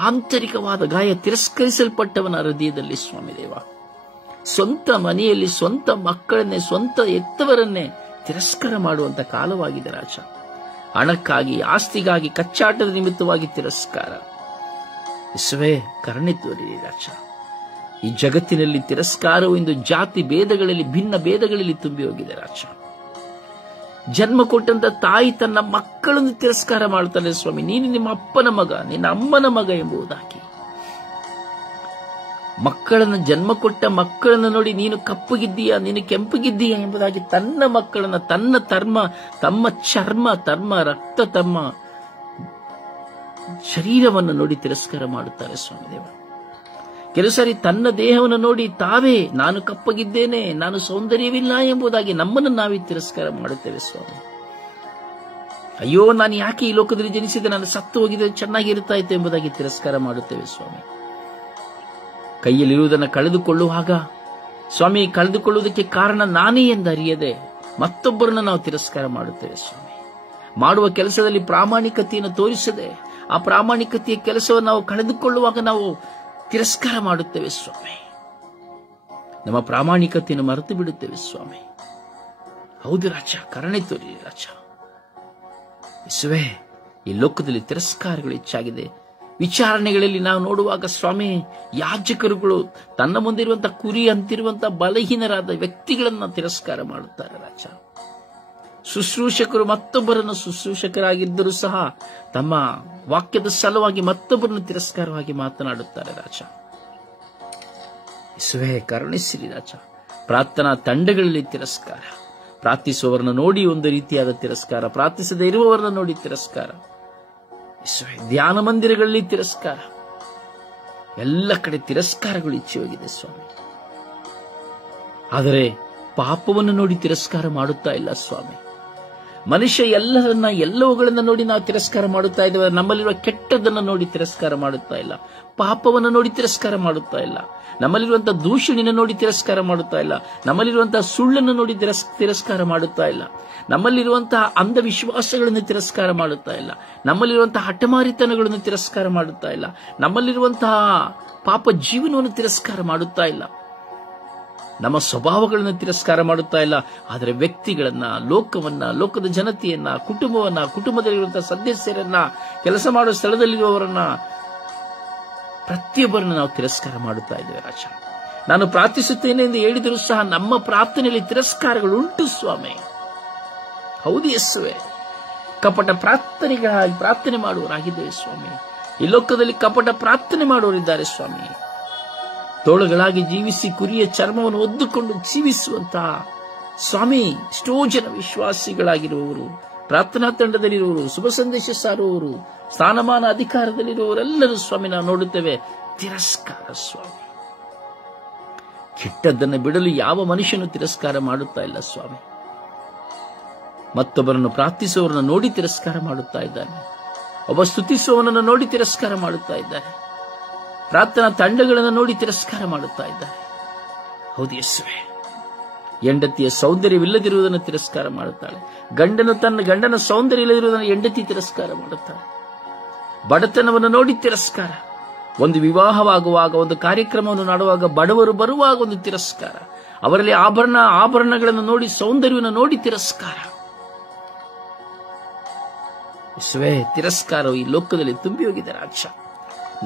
ಆಂತರಿಕವಾದ ಗಾಯ ತಿರಸ್ಕರಿಸಲ್ಪಟ್ಟವನ ಹೃದಯದಲ್ಲಿ ಸ್ವಾಮಿ ದೇವ, ಸ್ವಂತ ಮನೆಯಲ್ಲಿ ಸ್ವಂತ ಮಕ್ಕಳನ್ನೇ, ಸ್ವಂತ ಎತ್ತವರನ್ನೇ ತಿರಸ್ಕಾರ ಮಾಡುವಂತ ಕಾಲವಾಗಿದೆ ರಾಜ. ಹಣಕ್ಕಾಗಿ, ಆಸ್ತಿಗಾಗಿ, ಕಚ್ಚಾಟದ ನಿಮಿತ್ತವಾಗಿ ತಿರಸ್ಕಾರ. ಯೇಸುವೇ, ಕರುಣೆ ತೋರಿ ರಾಜ. ಈ ಜಗತ್ತಿನಲ್ಲಿ ತಿರಸ್ಕಾರವು ಇಂದು ಜಾತಿ ಭೇದಗಳಲ್ಲಿ, ಭಿನ್ನ ಭೇದಗಳಲ್ಲಿ ತುಂಬಿ ಹೋಗಿದೆ ರಾಜ. ಜನ್ಮ ಕೊಟ್ಟಂತ ತಾಯಿ ತನ್ನ ಮಕ್ಕಳನ್ನು ತಿರಸ್ಕಾರ ಮಾಡ್ತಾಳೆ ಸ್ವಾಮಿ. ನೀನು ನಿಮ್ಮ ಅಪ್ಪನ ಮಗ, ನಿನ್ನ ಅಮ್ಮನ ಮಗ ಎಂಬುದಾಗಿ. ಮಕ್ಕಳನ್ನು, ಜನ್ಮ ಕೊಟ್ಟ ಮಕ್ಕಳನ್ನು ನೋಡಿ ನೀನು ಕಪ್ಪಗಿದ್ದೀಯಾ, ನೀನು ಕೆಂಪಗಿದ್ದೀಯಾ ಎಂಬುದಾಗಿ ತನ್ನ ಮಕ್ಕಳನ್ನ, ತಮ್ಮ ಚರ್ಮ, ತಮ್ಮ ರಕ್ತ, ತಮ್ಮ ಶರೀರವನ್ನು ನೋಡಿ ತಿರಸ್ಕಾರ ಮಾಡುತ್ತಾರೆ ಸ್ವಾಮಿ ದೇವ. ಕೆಲವು ಸಾರಿ ತನ್ನ ದೇಹವನ್ನು ನೋಡಿ ತಾವೇ ನಾನು ಕಪ್ಪಗಿದ್ದೇನೆ, ನಾನು ಸೌಂದರ್ಯವಿಲ್ಲ ಎಂಬುದಾಗಿ ನಮ್ಮನ್ನು ನಾವೇ ತಿರಸ್ಕಾರ ಮಾಡುತ್ತೇವೆ ಸ್ವಾಮಿ. ಅಯ್ಯೋ ನಾನು ಯಾಕೆ ಈ ಲೋಕದಲ್ಲಿ ಜನಿಸಿದೆ, ನಾನು ಸತ್ತು ಹೋಗಿದ್ದೆ ಚೆನ್ನಾಗಿರುತ್ತಾ ಇತ್ತು ಎಂಬುದಾಗಿ ತಿರಸ್ಕಾರ ಮಾಡುತ್ತೇವೆ ಸ್ವಾಮಿ. ಕೈಯಲ್ಲಿರುವುದನ್ನು ಕಳೆದುಕೊಳ್ಳುವಾಗ ಸ್ವಾಮಿ, ಕಳೆದುಕೊಳ್ಳುವುದಕ್ಕೆ ಕಾರಣ ನಾನೇ ಎಂದರಿಯದೆ ಮತ್ತೊಬ್ಬರನ್ನು ನಾವು ತಿರಸ್ಕಾರ ಮಾಡುತ್ತೇವೆ ಸ್ವಾಮಿ. ಮಾಡುವ ಕೆಲಸದಲ್ಲಿ ಪ್ರಾಮಾಣಿಕತೆಯನ್ನು ತೋರಿಸದೆ ಆ ಪ್ರಾಮಾಣಿಕತೆಯ ಕೆಲಸವನ್ನು ನಾವು ಕಳೆದುಕೊಳ್ಳುವಾಗ ನಾವು ತಿರಸ್ಕಾರ ಮಾಡುತ್ತೇವೆ ಸ್ವಾಮಿ. ನಮ್ಮ ಪ್ರಾಮಾಣಿಕತೆಯನ್ನು ಮರೆತು ಬಿಡುತ್ತೇವೆ ಸ್ವಾಮಿ. ಹೌದು ರಾಜ, ಕರುಣೆ ತೋರಿ ರಾಜ. ಯೇಸುವೇ, ಈ ಲೋಕದಲ್ಲಿ ತಿರಸ್ಕಾರಗಳು ಹೆಚ್ಚಾಗಿದೆ. ವಿಚಾರಣೆಗಳಲ್ಲಿ ನಾವು ನೋಡುವಾಗ ಸ್ವಾಮಿ, ಯಾಜಕರುಗಳು ತನ್ನ ಮುಂದಿರುವಂತಹ ಕುರಿ ಅಂತಿರುವಂತಹ ಬಲಹೀನರಾದ ವ್ಯಕ್ತಿಗಳನ್ನ ತಿರಸ್ಕಾರ ಮಾಡುತ್ತಾರೆ ರಾಜ. ಶುಶ್ರೂಷಕರು ಮತ್ತೊಬ್ಬರನ್ನು, ಶುಶ್ರೂಷಕರಾಗಿದ್ದರೂ ಸಹ ತಮ್ಮ ವಾಕ್ಯದ ಸಲುವಾಗಿ ಮತ್ತೊಬ್ಬರನ್ನು ತಿರಸ್ಕಾರವಾಗಿ ಮಾತನಾಡುತ್ತಾರೆ ರಾಜ. ಯೇಸುವೇ, ಕರುಣಿಸಿರಿ ರಾಜ. ಪ್ರಾರ್ಥನಾ ತಂಡಗಳಲ್ಲಿ ತಿರಸ್ಕಾರ, ಪ್ರಾರ್ಥಿಸುವವರನ್ನು ನೋಡಿ ಒಂದು ರೀತಿಯಾದ ತಿರಸ್ಕಾರ, ಪ್ರಾರ್ಥಿಸದೇ ಇರುವವರನ್ನು ನೋಡಿ ತಿರಸ್ಕಾರ. ಯೇಸುವೇ, ಧ್ಯಾನ ಮಂದಿರಗಳಲ್ಲಿ ತಿರಸ್ಕಾರ, ಎಲ್ಲ ಕಡೆ ತಿರಸ್ಕಾರಗಳು ಹೆಚ್ಚಿ ಹೋಗಿದೆ ಸ್ವಾಮಿ. ಆದರೆ ಪಾಪವನ್ನು ನೋಡಿ ತಿರಸ್ಕಾರ ಮಾಡುತ್ತಾ ಇಲ್ಲ ಸ್ವಾಮಿ. ಮನುಷ್ಯ ಎಲ್ಲವುಗಳನ್ನ ನೋಡಿ ನಾವು ತಿರಸ್ಕಾರ ಮಾಡುತ್ತಾ ಇದ್ದೇವೆ. ನಮ್ಮಲ್ಲಿರುವ ಕೆಟ್ಟದನ್ನು ನೋಡಿ ತಿರಸ್ಕಾರ ಮಾಡುತ್ತಾ ಇಲ್ಲ, ಪಾಪವನ್ನು ನೋಡಿ ತಿರಸ್ಕಾರ ಮಾಡುತ್ತಾ ಇಲ್ಲ, ನಮ್ಮಲ್ಲಿರುವಂತಹ ದೂಷಣೆಯನ್ನು ನೋಡಿ ತಿರಸ್ಕಾರ ಮಾಡುತ್ತಾ ಇಲ್ಲ, ನಮ್ಮಲ್ಲಿರುವಂತಹ ಸುಳ್ಳನ್ನು ನೋಡಿ ತಿರಸ್ಕಾರ ಮಾಡುತ್ತಾ ಇಲ್ಲ, ನಮ್ಮಲ್ಲಿರುವಂತಹ ಅಂಧವಿಶ್ವಾಸಗಳನ್ನು ತಿರಸ್ಕಾರ ಮಾಡುತ್ತಾ ಇಲ್ಲ, ನಮ್ಮಲ್ಲಿರುವಂತಹ ಹಠಮಾರಿತನಗಳನ್ನು ತಿರಸ್ಕಾರ ಮಾಡುತ್ತಾ ಇಲ್ಲ, ನಮ್ಮಲ್ಲಿರುವಂತಹ ಪಾಪ ಜೀವನವನ್ನು ತಿರಸ್ಕಾರ ಮಾಡುತ್ತಾ ಇಲ್ಲ. ನಮ್ಮ ಸ್ವಭಾವಗಳನ್ನು ತಿರಸ್ಕಾರ ಮಾಡುತ್ತಾ ಇಲ್ಲ, ಆದರೆ ವ್ಯಕ್ತಿಗಳನ್ನ, ಲೋಕವನ್ನ, ಲೋಕದ ಜನತೆಯನ್ನ, ಕುಟುಂಬವನ್ನ, ಕುಟುಂಬದಲ್ಲಿರುವಂತಹ ಸದಸ್ಯರನ್ನ, ಕೆಲಸ ಮಾಡುವ ಸ್ಥಳದಲ್ಲಿರುವವರನ್ನ, ಪ್ರತಿಯೊಬ್ಬರನ್ನ ನಾವು ತಿರಸ್ಕಾರ ಮಾಡುತ್ತಾ ಇದ್ದೇವೆ ರಾಜ. ನಾನು ಪ್ರಾರ್ಥಿಸುತ್ತೇನೆ ಎಂದು ಹೇಳಿದರೂ ಸಹ ನಮ್ಮ ಪ್ರಾರ್ಥನೆಯಲ್ಲಿ ತಿರಸ್ಕಾರಗಳು ಉಂಟು ಸ್ವಾಮಿ. ಹೌದು ಯೇಸುವೆ, ಕಪಟ ಪ್ರಾರ್ಥನೆಗಳಾಗಿ ಪ್ರಾರ್ಥನೆ ಮಾಡುವವರಾಗಿದ್ದೇವೆ ಸ್ವಾಮಿ. ಈ ಲೋಕದಲ್ಲಿ ಕಪಟ ಪ್ರಾರ್ಥನೆ ಮಾಡುವವರಿದ್ದಾರೆ ಸ್ವಾಮಿ. ತೋಳುಗಳಾಗಿ ಜೀವಿಸಿ ಕುರಿಯ ಚರ್ಮವನ್ನು ಒದ್ದುಕೊಂಡು ಜೀವಿಸುವಂತಹ ಸ್ವಾಮಿ ಎಷ್ಟೋ ಜನ ವಿಶ್ವಾಸಿಗಳಾಗಿರುವವರು, ಪ್ರಾರ್ಥನಾ ತಂಡದಲ್ಲಿರುವವರು, ಶುಭ ಸಂದೇಶ ಸಾರುವವರು, ಸ್ಥಾನಮಾನ ಅಧಿಕಾರದಲ್ಲಿರುವವರೆಲ್ಲರೂ ಸ್ವಾಮಿ ನಾವು ನೋಡುತ್ತೇವೆ ತಿರಸ್ಕಾರ ಸ್ವಾಮಿ. ಕೆಟ್ಟದ್ದನ್ನು ಬಿಡಲು ಯಾವ ಮನುಷ್ಯನು ತಿರಸ್ಕಾರ ಮಾಡುತ್ತಾ ಇಲ್ಲ ಸ್ವಾಮಿ. ಮತ್ತೊಬ್ಬರನ್ನು ಪ್ರಾರ್ಥಿಸುವವರನ್ನು ನೋಡಿ ತಿರಸ್ಕಾರ ಮಾಡುತ್ತಾ ಇದ್ದಾನೆ. ಒಬ್ಬ ಸ್ತುತಿಸುವವನನ್ನು ನೋಡಿ ತಿರಸ್ಕಾರ ಮಾಡುತ್ತಾ ಇದ್ದಾರೆ. ಪ್ರಾರ್ಥನಾ ತಂಡಗಳನ್ನು ನೋಡಿ ತಿರಸ್ಕಾರ ಮಾಡುತ್ತಾ ಇದ್ದಾರೆ. ಹೌದು ಯೇಸುವೆ, ಹೆಂಡತಿಯ ಸೌಂದರ್ಯವಿಲ್ಲದಿರುವುದನ್ನು ತಿರಸ್ಕಾರ ಮಾಡುತ್ತಾಳೆ. ಗಂಡನು ತನ್ನ ಗಂಡನ ಸೌಂದರ್ಯ ಇಲ್ಲದಿರುವುದನ್ನು ಹೆಂಡತಿ ತಿರಸ್ಕಾರ ಮಾಡುತ್ತಾಳೆ. ಬಡತನವನ್ನು ನೋಡಿ ತಿರಸ್ಕಾರ. ಒಂದು ವಿವಾಹವಾಗುವಾಗ, ಒಂದು ಕಾರ್ಯಕ್ರಮವನ್ನು ಮಾಡುವಾಗ, ಬಡವರು ಬರುವಾಗ ಒಂದು ತಿರಸ್ಕಾರ. ಅವರಲ್ಲಿ ಆಭರಣಗಳನ್ನು ನೋಡಿ, ಸೌಂದರ್ಯವನ್ನು ನೋಡಿ ತಿರಸ್ಕಾರ. ಯೇಸುವೇ, ತಿರಸ್ಕಾರವು ಈ ಲೋಕದಲ್ಲಿ ತುಂಬಿ ಹೋಗಿದೆ ರಾಜ.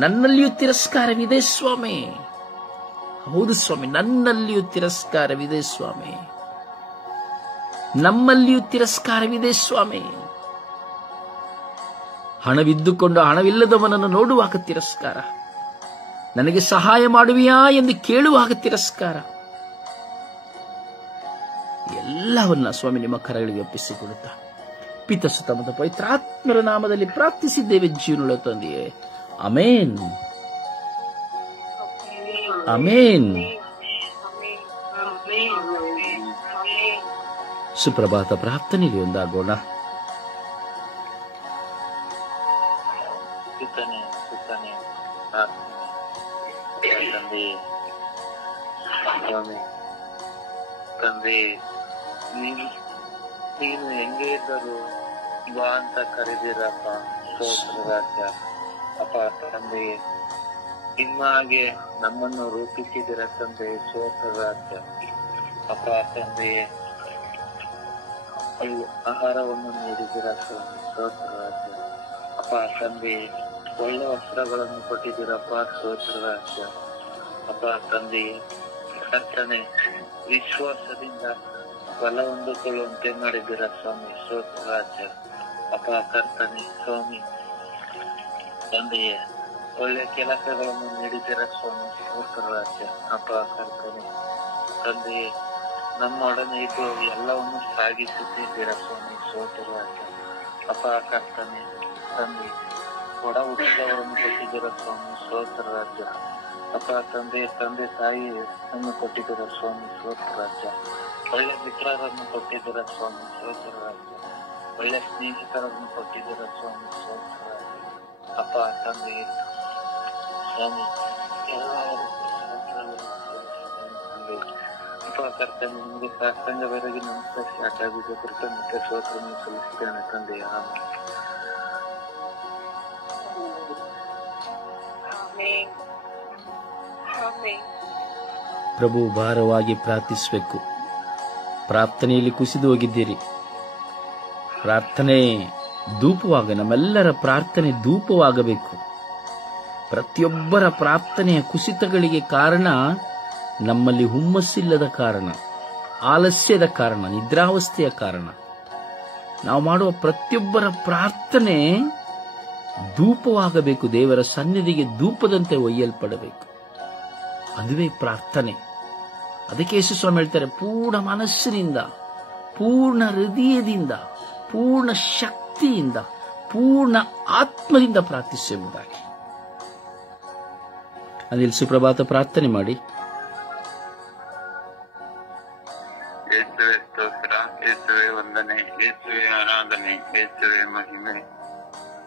ನನ್ನಲ್ಲಿಯೂ ತಿರಸ್ಕಾರವಿದೆ ಸ್ವಾಮಿ. ಹೌದು ಸ್ವಾಮಿ, ನನ್ನಲ್ಲಿಯೂ ತಿರಸ್ಕಾರವಿದೆ ಸ್ವಾಮಿ. ನಮ್ಮಲ್ಲಿಯೂ ತಿರಸ್ಕಾರವಿದೆ ಸ್ವಾಮಿ. ಹಣವಿದ್ದುಕೊಂಡು ಹಣವಿಲ್ಲದವನನ್ನು ನೋಡುವಾಗ ತಿರಸ್ಕಾರ. ನನಗೆ ಸಹಾಯ ಮಾಡುವಿಯಾ ಎಂದು ಕೇಳುವಾಗ ತಿರಸ್ಕಾರ. ಎಲ್ಲವನ್ನ ಸ್ವಾಮಿ ನಿಮ್ಮ ಕರಗಳಿಗೆ ಒಪ್ಪಿಸಿಕೊಡುತ್ತಾ ಪಿತಸುತ ಮತ್ತು ಪವಿತ್ರಾತ್ಮರ ನಾಮದಲ್ಲಿ ಪ್ರಾರ್ಥಿಸಿದ್ದೇವೆ ಜೀವನದ ತಂದೆಯೇ. Amen, amen. ಸುಪ್ರಭಾತ ಪ್ರಾರ್ಥನೆಗೆ ಒಂದಾಗೋಣ. ತಂದೆ, ನೀನು ಹೆಂಗೆ ಇದ್ದರು ಬಾ ಅಂತ ಕರೆದಿರಪ್ಪ. ಸ್ತೋತ್ರ ರಾಜ. ಅಪ್ಪ ತಂದೆ, ನಿಮ್ಮ ಹಾಗೆ ನಮ್ಮನ್ನು ರೂಪಿಸಿದಿರ ತಂದೆ. ಸ್ತೋತ್ರ ರಾಜ. ಅಪ್ಪ ತಂದೆ, ಆಹಾರವನ್ನು ನೀಡಿದಿರ ಸ್ವಾಮಿ. ಸ್ತೋತ್ರ ರಾಜ. ಅಪ್ಪ ತಂದೆ, ಒಳ್ಳೆ ವಸ್ತ್ರಗಳನ್ನು ಕೊಟ್ಟಿದ್ದೀರಪ್ಪ. ಸ್ತೋತ್ರ ರಾಜ. ಅಪ್ಪ ತಂದೆ, ಕರ್ತನೆ, ವಿಶ್ವಾಸದಿಂದ ಫಲ ಹೊಂದಿಕೊಳ್ಳುವಂತೆ ಮಾಡಿದ್ದೀರ ಸ್ವಾಮಿ. ಸ್ತೋತ್ರ ರಾಜ. ಅಪ್ಪ ಕರ್ತನೆ, ಸ್ವಾಮಿ ತಂದೆಯೇ, ಒಳ್ಳೆ ಕೆಲಸಗಳನ್ನು ನೀಡಿದ್ದೀರ ಸ್ವಾಮಿ. ಸ್ತೋತ್ರ ರಾಜ. ಅಪ್ಪ ಕರ್ತನೆ, ತಂದೆಯೇ, ನಮ್ಮೊಡನೆ ಇದ್ದು ಎಲ್ಲವನ್ನು ಸಾಗಿಸುತ್ತಿದ್ದೀರ ಸ್ವಾಮಿ. ಸ್ತೋತ್ರ ರಾಜ. ಅಪ್ಪ ಕರ್ತನೆ, ತಂದೆ, ಒಡ ಹುಟ್ಟಿದವರನ್ನು ಕೊಟ್ಟಿದ್ದೀರ ಸ್ವಾಮಿ. ಸ್ತೋತ್ರ ರಾಜ. ಅಪ್ಪ ತಂದೆ, ತಂದೆ ತಾಯಿಯನ್ನು ಕೊಟ್ಟಿದ್ದೀರ ಸ್ವಾಮಿ. ಸ್ತೋತ್ರ ರಾಜ. ಒಳ್ಳೆ ಮಿತ್ರರನ್ನು ಕೊಟ್ಟಿದ್ದೀರ ಸ್ವಾಮಿ. ಸ್ತೋತ್ರ ರಾಜ. ಒಳ್ಳೆ ಸ್ನೇಹಿತರನ್ನು ಕೊಟ್ಟಿದ್ದೀರ ಸ್ವಾಮಿ. ಸ್ತೋತ್ರ ರಾಜ. ಅಪ್ಪ ತಂದೆ, ಸ್ವಾಮಿ ಎಲ್ಲರೂ ಅಪ್ಪ ಕರ್ತನೆ, ನಿಮಗೆ ಸಾಷ್ಟಾಂಗವಾಗಿ ನಮಸ್ಕಾರ ಸ್ಟಾರ್ಟ್ ಆಗಿದೆ. ಕೃತಜ್ಞತೆ ಸ್ತೋತ್ರವನ್ನು ಸಲ್ಲಿಸುತ್ತೇನೆ ತಂದೆ. ಪ್ರಭು, ಭಾರವಾಗಿ ಪ್ರಾರ್ಥಿಸಬೇಕು. ಪ್ರಾರ್ಥನೆಯಲ್ಲಿ ಕುಸಿದು ಹೋಗಿದ್ದೀರಿ. ಪ್ರಾರ್ಥನೆ ಧೂಪವಾಗ, ನಮ್ಮೆಲ್ಲರ ಪ್ರಾರ್ಥನೆ ಧೂಪವಾಗಬೇಕು. ಪ್ರತಿಯೊಬ್ಬರ ಪ್ರಾರ್ಥನೆಯ ಕುಸಿತಗಳಿಗೆ ಕಾರಣ ನಮ್ಮಲ್ಲಿ ಹುಮ್ಮಸ್ಸಿಲ್ಲದ ಕಾರಣ, ಆಲಸ್ಯದ ಕಾರಣ, ನಿದ್ರಾವಸ್ಥೆಯ ಕಾರಣ. ನಾವು ಮಾಡುವ ಪ್ರತಿಯೊಬ್ಬರ ಪ್ರಾರ್ಥನೆ ಧೂಪವಾಗಬೇಕು. ದೇವರ ಸನ್ನಿಧಿಗೆ ಧೂಪದಂತೆ ಒಯ್ಯಲ್ಪಡಬೇಕು. ಅದುವೇ ಪ್ರಾರ್ಥನೆ. ಅದಕ್ಕೆ ಯೇಸು ಸ್ವಾಮಿ ಹೇಳ್ತಾರೆ, ಪೂರ್ಣ ಮನಸ್ಸಿನಿಂದ, ಪೂರ್ಣ ಹೃದಯದಿಂದ, ಪೂರ್ಣ ಶಕ್ತಿಯಿಂದ, ಪೂರ್ಣ ಆತ್ಮದಿಂದ ಪ್ರಾರ್ಥಿಸುವುದಾಗಿ. ಅನಿಲ್, ಸುಪ್ರಭಾತ ಪ್ರಾರ್ಥನೆ ಮಾಡಿ. ಯೇಸುವೆ ಸ್ತೋತ್ರ, ಯೇಸುವೆ ವಂದನೆ, ಯೇಸುವೆ ಆರಾಧನೆ, ಯೇಸುವೆ ಮಹಿಮೆ.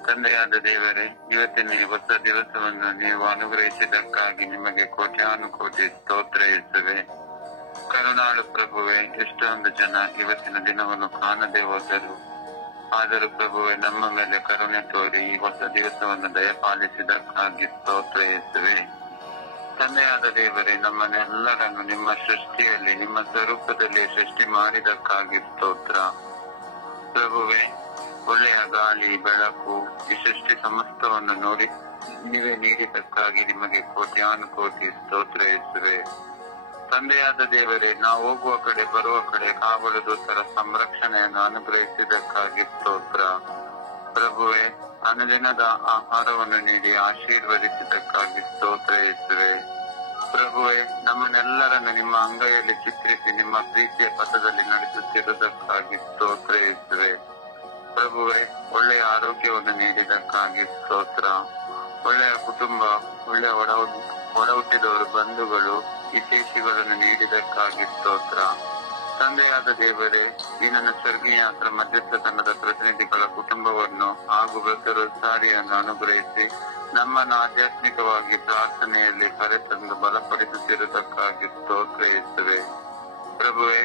ತಂದೆಯಾದ ದೇವರೇ, ಇವತ್ತಿನ ಈ ಹೊಸ ದಿವಸವನ್ನು ನೀವು ಅನುಗ್ರಹಿಸಿದ್ದಕ್ಕಾಗಿ ನಿಮಗೆ ಕೋಟ್ಯಾನುಕೋಟಿ ಸ್ತೋತ್ರ. ಯೇಸುವೆ ಕರುಣಾಳು ಪ್ರಭುವೆ, ಎಷ್ಟೊಂದು ಜನ ಇವತ್ತಿನ ದಿನವನ್ನು ಕಾಣದೆ ಹೋದರು. ಆದರೂ ಪ್ರಭುವೆ, ನಮ್ಮ ಮೇಲೆ ಕರುಣೆ ತೋರಿ ಈ ಹೊಸ ದಿವಸವನ್ನು ದಯಪಾಲಿಸಿದ್ದಕ್ಕಾಗಿ ಸ್ತೋತ್ರ. ಯೇಸುವೆ ತಂದೆಯಾದ ದೇವರೇ, ನಮ್ಮನ್ನೆಲ್ಲರನ್ನು ನಿಮ್ಮ ಸೃಷ್ಟಿಯಲ್ಲಿ ನಿಮ್ಮ ಸ್ವರೂಪದಲ್ಲಿ ಸೃಷ್ಟಿ ಮಾಡಿದಕ್ಕಾಗಿ ಸ್ತೋತ್ರ. ಪ್ರಭುವೆ, ಒಳ್ಳೆಯ ಗಾಳಿ, ಬೆಳಕು, ಈ ಸೃಷ್ಟಿ ಸಮಸ್ತವನ್ನು ನೋಡಿ ನೀವೇ ನೀಡಿದಕ್ಕಾಗಿ ನಿಮಗೆ ಕೋಟ್ಯಾನುಕೋಟಿ ಸ್ತೋತ್ರ ಯೇಸುವೆ. ತಂದೆಯಾದ ದೇವರೇ, ನಾವು ಹೋಗುವ ಕಡೆ ಬರುವ ಕಡೆ ಕಾವಲು ದೂತರ ಸಂರಕ್ಷಣೆಯನ್ನು ಅನುಗ್ರಹಿಸಿದಕ್ಕಾಗಿ ಸ್ತೋತ್ರ. ಪ್ರಭುವೆ, ಅನುದಿನದ ಆಹಾರವನ್ನು ನೀಡಿ ಆಶೀರ್ವದಿಸಿದ್ದಕ್ಕಾಗಿ ಸ್ತೋತ್ರ ಯೇಸುವೆ. ಪ್ರಭುವೆ, ನಮ್ಮನ್ನೆಲ್ಲರನ್ನು ನಿಮ್ಮ ಅಂಗೈಯಲ್ಲಿ ಚಿತ್ರಿಸಿ ನಿಮ್ಮ ಪ್ರೀತಿಯ ಪಥದಲ್ಲಿ ನಡೆಸುತ್ತಿರುವುದಕ್ಕಾಗಿ ಸ್ತೋತ್ರ ಯೇಸುವೆ. ಪ್ರಭುವೆ, ಒಳ್ಳೆಯ ಆರೋಗ್ಯವನ್ನು ನೀಡಿದಕ್ಕಾಗಿ ಸ್ತೋತ್ರ. ಒಳ್ಳೆಯ ಕುಟುಂಬ, ಒಳ್ಳೆಯ ಒಡ ಹುಟ್ಟಿದವರು, ಬಂಧುಗಳು, ಹಿತೈಷಿಗಳನ್ನು ನೀಡಿದಕ್ಕಾಗಿ ಸ್ತೋತ್ರ. ತಂದೆಯಾದ ದೇವರೇ, ಈ ನನ್ನ ಸ್ವರ್ಗೀಯ ಯಾತ್ರ ಮಧ್ಯಸ್ಥತನದ ಪ್ರತಿನಿಧಿಗಳ ಕುಟುಂಬವನ್ನು ಹಾಗೂ ವೃದ್ಧರು ಸಾರಿಯನ್ನು ಅನುಗ್ರಹಿಸಿ ನಮ್ಮನ್ನು ಆಧ್ಯಾತ್ಮಿಕವಾಗಿ ಪ್ರಾರ್ಥನೆಯಲ್ಲಿ ಕರೆತಂದು ಬಲಪಡಿಸುತ್ತಿರುವುದಕ್ಕಾಗಿ ಸ್ತೋತ್ರ ಯೇಸುವೆ. ಪ್ರಭುವೆ,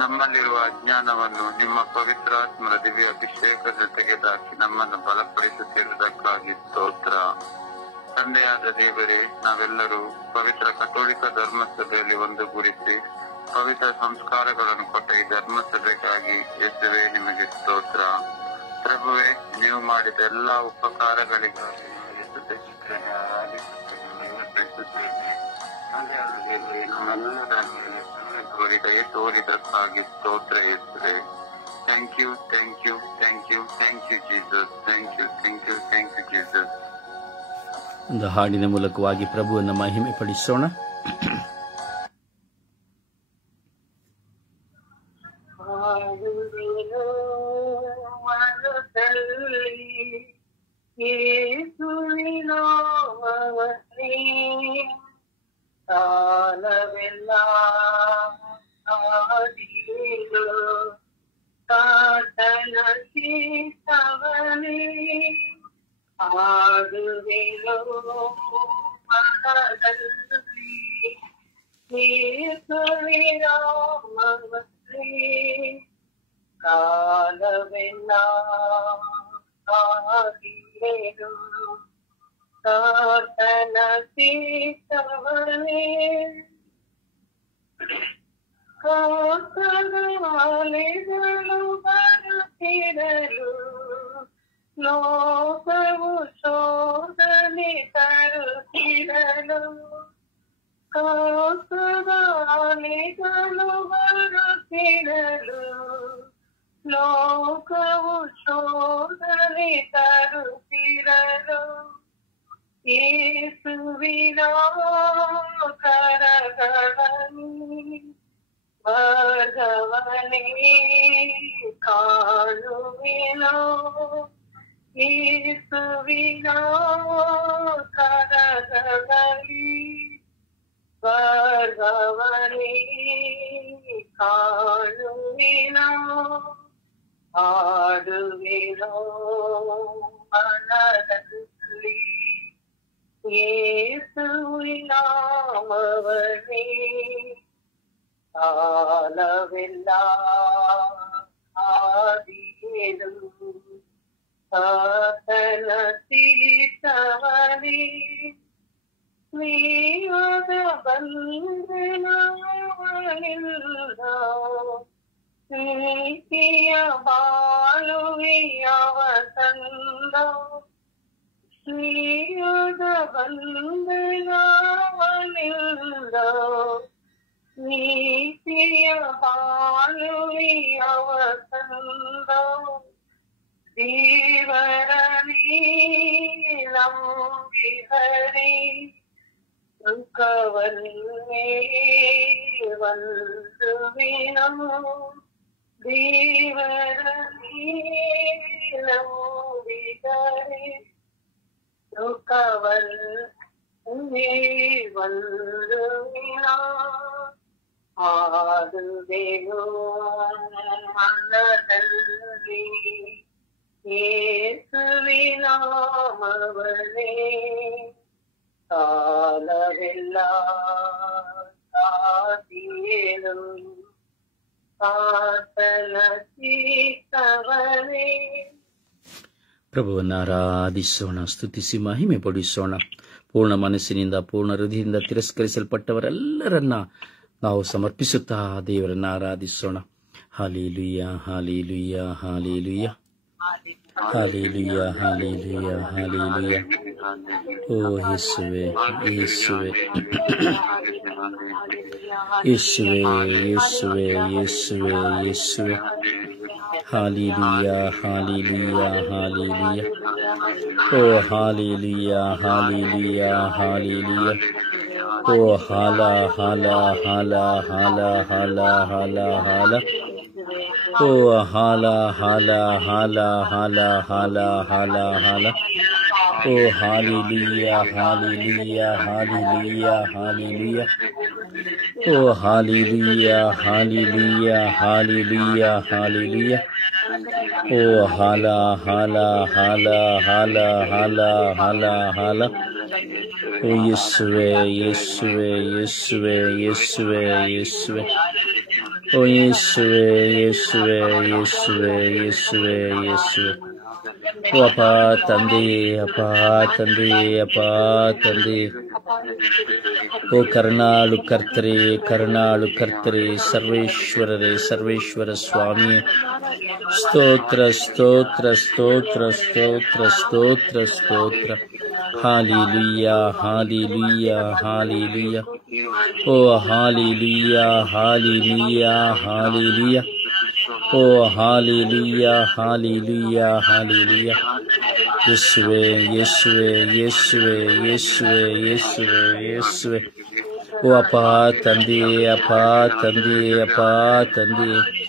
ನಮ್ಮಲ್ಲಿರುವ ಅಜ್ಞಾನವನ್ನು ನಿಮ್ಮ ಪವಿತ್ರಾತ್ಮರ ದಿವ್ಯ ಅಭಿಷೇಕದ ತೆಗೆದಾಕಿ ನಮ್ಮನ್ನು ಬಲಪಡಿಸುತ್ತಿರುವುದಕ್ಕಾಗಿ ಸ್ತೋತ್ರ. ತಂದೆಯಾದ ದೇವರೇ, ನಾವೆಲ್ಲರೂ ಪವಿತ್ರ ಕಥೋಲಿಕ ಧರ್ಮಸಭೆಯಲ್ಲಿ ಒಂದುಗೂಡಿಸಿ ಪವಿತ್ರ ಸಂಸ್ಕಾರಗಳನ್ನು ಕೊಟ್ಟ ಈ ಧರ್ಮಸಭೆಗಾಗಿ ಯೇಸುವೆ ನಿಮಗೆ ಸ್ತೋತ್ರ. ಪ್ರಭುವೆ, ನೀವು ಮಾಡಿದ ಎಲ್ಲಾ ಉಪಕಾರಗಳಿಗಾಗಿ ದಯ ತೋರಿದಕ್ಕಾಗಿ ಸ್ತೋತ್ರ ಯೇಸುವೆ. Thank you, thank you, thank you, thank you Jesus. Thank you, thank you, thank you Jesus. ಒಂದು ಹಾಡಿನ ಮೂಲಕವಾಗಿ ಪ್ರಭುವನ್ನು ಮಹಿಮೆ ಪಡಿಸೋಣ. ಕಾಲವೆಲ್ಲ ಕಾತನ ಸೀತವನೇ ಆಡುವೆಯೋ ಮನದಲ್ಲಿ ರಾಮವೇ. ಕಾಲವೆಲ್ಲ ಕಾದಿರೇನು ಕಾತನ ಸೀತವನೇ. ಕಾತನಾಲೆಗಳು ಬರುತ್ತಿರಲು ಲೋಕವು ಶೋಧನೆ ತರುತ್ತಿರಲು. ಕಾತನಾಲೆಗಳು ಬರುತ್ತಿರಲು ಲೋಕವು ಶೋಧನೆ ತರುತ್ತಿರಲು. ಯೇಸುವಿನ ಕರಗಳಲ್ಲಿ ಭಗವನೇ ಕಾಣುವೆನೋ. ಯೇಸುವಿನ ಕರಗಳಲ್ಲಿ ಭಗವನೇ ಕಾಣುವೆನೋ. ಆಡುವೆನೋ ಮನದಲ್ಲಿ ಯೇಸುವಿನ ನಾಮವನೇ. ಕಾಲವೆಲ್ಲ ಆದಿಯೇನು ಆತನ ಸೀತವನೇ. ಸ್ನೇಹದ ಬಂಧನವನಿಲ್ಲ ನೀತಿಯ ಬಾಳುವೆಯವ ತಂದ. ಸ್ನೇಹದ ಬಂಧನವನಿಲ್ಲ ನೀತಿಯ ಬಾಳುವೆಯವ ತಂದ. ದೇವರನೇ ನಂಬಿಹರಿ ಸುಖವನ್ನೇ ವಂದುವೆನು. ದೇವರನೇ ನಂಬಿಹರಿ ಸುಖವನ್ನೇ ವಂದುವೆನು. ಆಡುವೆನು ಮನದಲ್ಲಿ ಯೇಸುವಿನ ನಾಮವನೇ. ಕಾಲವೆಲ್ಲ ಕಾದಿಯೇನು ಆತನ ಸೀತವನೇ. ಪ್ರಭುವನ್ನು ಆರಾಧಿಸೋಣ, ಸ್ತುತಿಸಿ ಮಹಿಮೆ ಪಡಿಸೋಣ. ಪೂರ್ಣ ಮನಸ್ಸಿನಿಂದ ಪೂರ್ಣ ಹೃದಯದಿಂದ ತಿರಸ್ಕರಿಸಲ್ಪಟ್ಟವರೆಲ್ಲರನ್ನ ನಾವು ಸಮರ್ಪಿಸುತ್ತಾ ದೇವರನ್ನ ಆರಾಧಿಸೋಣ. Hallelujah, hallelujah, hallelujah, hallelujah, hallelujah, hallelujah. ಓ ಯೇಸುವೆ, ಯೇಸುವೆ, ಯೇಸುವೆ, ಯೇಸುವೆ, ಯೇಸುವೆ, ಯೇಸುವೆ. Hallelujah, hallelujah, hallelujah. ಓ ಹಾಲೆಲೂಯಾ, ಹಾಲೆಲೂಯಾ, ಹಾಲೆಲೂಯಾ. ಓ ಹಾಲ ಹಾಲ ಹಾಲ ಹಾಲ ಹಾಲ ಹಾಲ ಹಾಲ. ಓ ಹಾಲ ಹಾಲ ಹಾಲ ಹಾಲ ಹಾಲ ಹಾಲ ಹಾಲ. ಓ ಹಾಲೆಲೂಯಾ, ಹಾಲೆಲೂಯಾ, ಹಾಲೆಲೂಯಾ, ಹಾಲೆಲೂಯಾ. ಓ ಹಾಲೆಲೂಯಾ, ಹಾಲೆಲೂಯಾ, ಹಾಲೆಲೂಯಾ, ಹಾಲೆಲೂಯಾ. ಓ ಹಾಲ ಹಾಲ ಹಾಲ ಹಾಲ ಹಾಲ ಹಾಲ ಹಾಲ. ಓ ಯೇಸುವೆ, ಯೇಸುವೆ, ಯೇಸುವೆ, ಯೇಸುವೆ, ಯೇಸುವೆ. ಓ ಯೇಸುವೆ, ಯೇಸುವೆ, ಯೇಸುವೆ, ಯೇಸುವೆ, ಯೇಸುವೆ. ಓ ಅಪ್ಪ ತಂದೆ, ಅಪ್ಪ ತಂದೆ, ಅಪ್ಪ ತಂದೆ. ಓ ಕರುಣಾಳು ಕರ್ತರೆ, ಕರುಣಾಳು ಕರ್ತರೆ, ಸರ್ವೇಶ್ವರರೇ, ಸರ್ವೇಶ್ವರ ಸ್ವಾಮಿಯೇ, ಸ್ತೋತ್ರ, ಸ್ತೋತ್ರ, ಸ್ತೋತ್ರ, ಸ್ತೋತ್ರ, ಸ್ತೋತ್ರ, ಸ್ತೋತ್ರ. Hallelujah, hallelujah, hallelujah. ಓ ಹಾಲೆಲೂಯಾ, ಹಾಲೆಲೂಯಾ, ಹಾಲೆಲೂಯಾ. ಓ ಹಾಲೆಲೂಯಾ, ಹಾಲೆಲೂಯಾ, ಹಾಲೆಲೂಯಾ. ಯೇಸುವೆ, ಯೇಸುವೆ, ಯೇಸುವೆ, ಯೇಸುವೆ, ಯೇಸುವೆ, ಯೇಸುವೆ. ಓ ಅಪ್ಪ ತಂದೆ, ಅಪ್ಪ ತಂದೆ, ಅಪ್ಪ ತಂದೆ.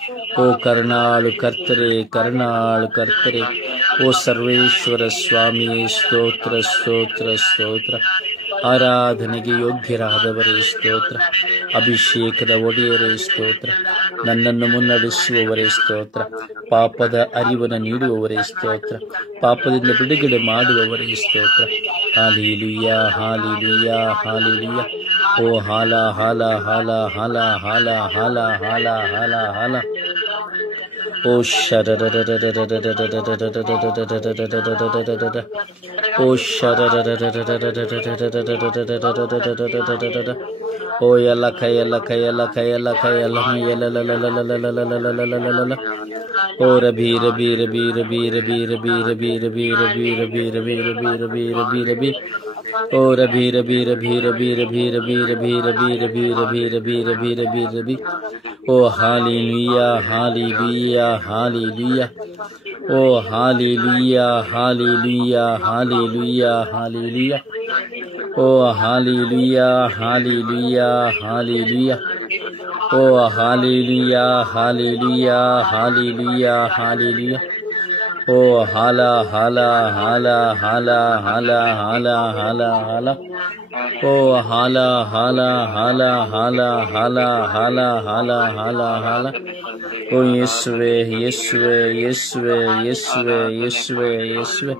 ಓ ಕರುಣಾಳು ಕರ್ತರೆ, ಕರುಣಾಳು ಕರ್ತರೆ. ಓ ಸರ್ವೇಶ್ವರ ಸ್ವಾಮಿಯೇ, ಸ್ತೋತ್ರ, ಸ್ತೋತ್ರ, ಸ್ತೋತ್ರ. ಆರಾಧನೆಗೆ ಯೋಗ್ಯರಾದವರೇ ಸ್ತೋತ್ರ. ಅಭಿಷೇಕದ ಒಡೆಯರೇ ಸ್ತೋತ್ರ. ನನ್ನನ್ನು ಮುನ್ನಡೆಸುವವರೇ ಸ್ತೋತ್ರ. ಪಾಪದ ಅರಿವನ್ನು ನೀಡುವವರೇ ಸ್ತೋತ್ರ. ಪಾಪದಿಂದ ಬಿಡುಗಡೆ ಮಾಡುವವರೇ ಸ್ತೋತ್ರ. Hallelujah, hallelujah, hallelujah. ಓ ಹಾಲ ಹಾಲ ಹಾಲ ಹಾಲ ಹಾಲ ಹಾಲ ಹಾಲ ಹಾಲ ಹಾಲ. ಓ ಶರ ಓ ಶರ ಓ ಎಲ್ಲ ಕೈಯಲ್ಲ ಕೈಯಲ್ಲ ಕೈಯಲ್ಲ ಕೈಯಲ್ಲ ಮೈಯಲ್ಲ. ಓ ರಬಿ ರಬಿ ರಬಿ ರಬಿ ರಬಿ ರಬಿ ರಬಿ ರಬಿ ರಬಿ ರಬಿ ರಬಿ ರಬಿ ರಬಿ ರಬಿ ರಬಿ. ಓ ರಬಿ ರಬಿ ರಬಿ ರಬಿ ರಬಿ ರಬಿ ರಬಿ ರಬಿ ರಬಿ ರಬಿ ರಬಿ ರಬಿ ರಬಿ ರಬಿ. ಓ ಹಾಲೆಲೂಯಾ, ಹಾಲೆಲೂಯಾ, ಹಾಲೆಲೂಯಾ. ಓ ಹಾಲೆಲೂಯಾ, ಹಾಲೆಲೂಯಾ, ಹಾಲೆಲೂಯಾ, ಹಾಲೆಲೂಯಾ. ಓ ಹಾಲೆಲೂಯಾ, ಹಾಲೆಲೂಯಾ, ಹಾಲೆಲೂಯಾ. ಓ ಹಾಲೆಲೂಯಾ, ಹಾಲೆಲೂಯಾ, ಹಾಲೆಲೂಯಾ, ಹಾಲೆಲೂಯಾ. ಓ ಹಾಲ ಹಾಲ ಹಾಲ ಹಾಲ ಹಾಲ ಹಾಲ ಹಾಲ ಹಾಲ. ಓ ಹಾಲ ಹಾಲ ಹಾಲ ಹಾಲ ಹಾಲ ಹಾಲ ಹಾಲ ಹಾಲ ಹಾಲ. ಓ ಯೇಸುವೆ, ಯೇಸುವೆ, ಯೇಸುವೆ, ಯೇಸುವೆ, ಯೇಸುವೆ, ಯೇಸುವೆ.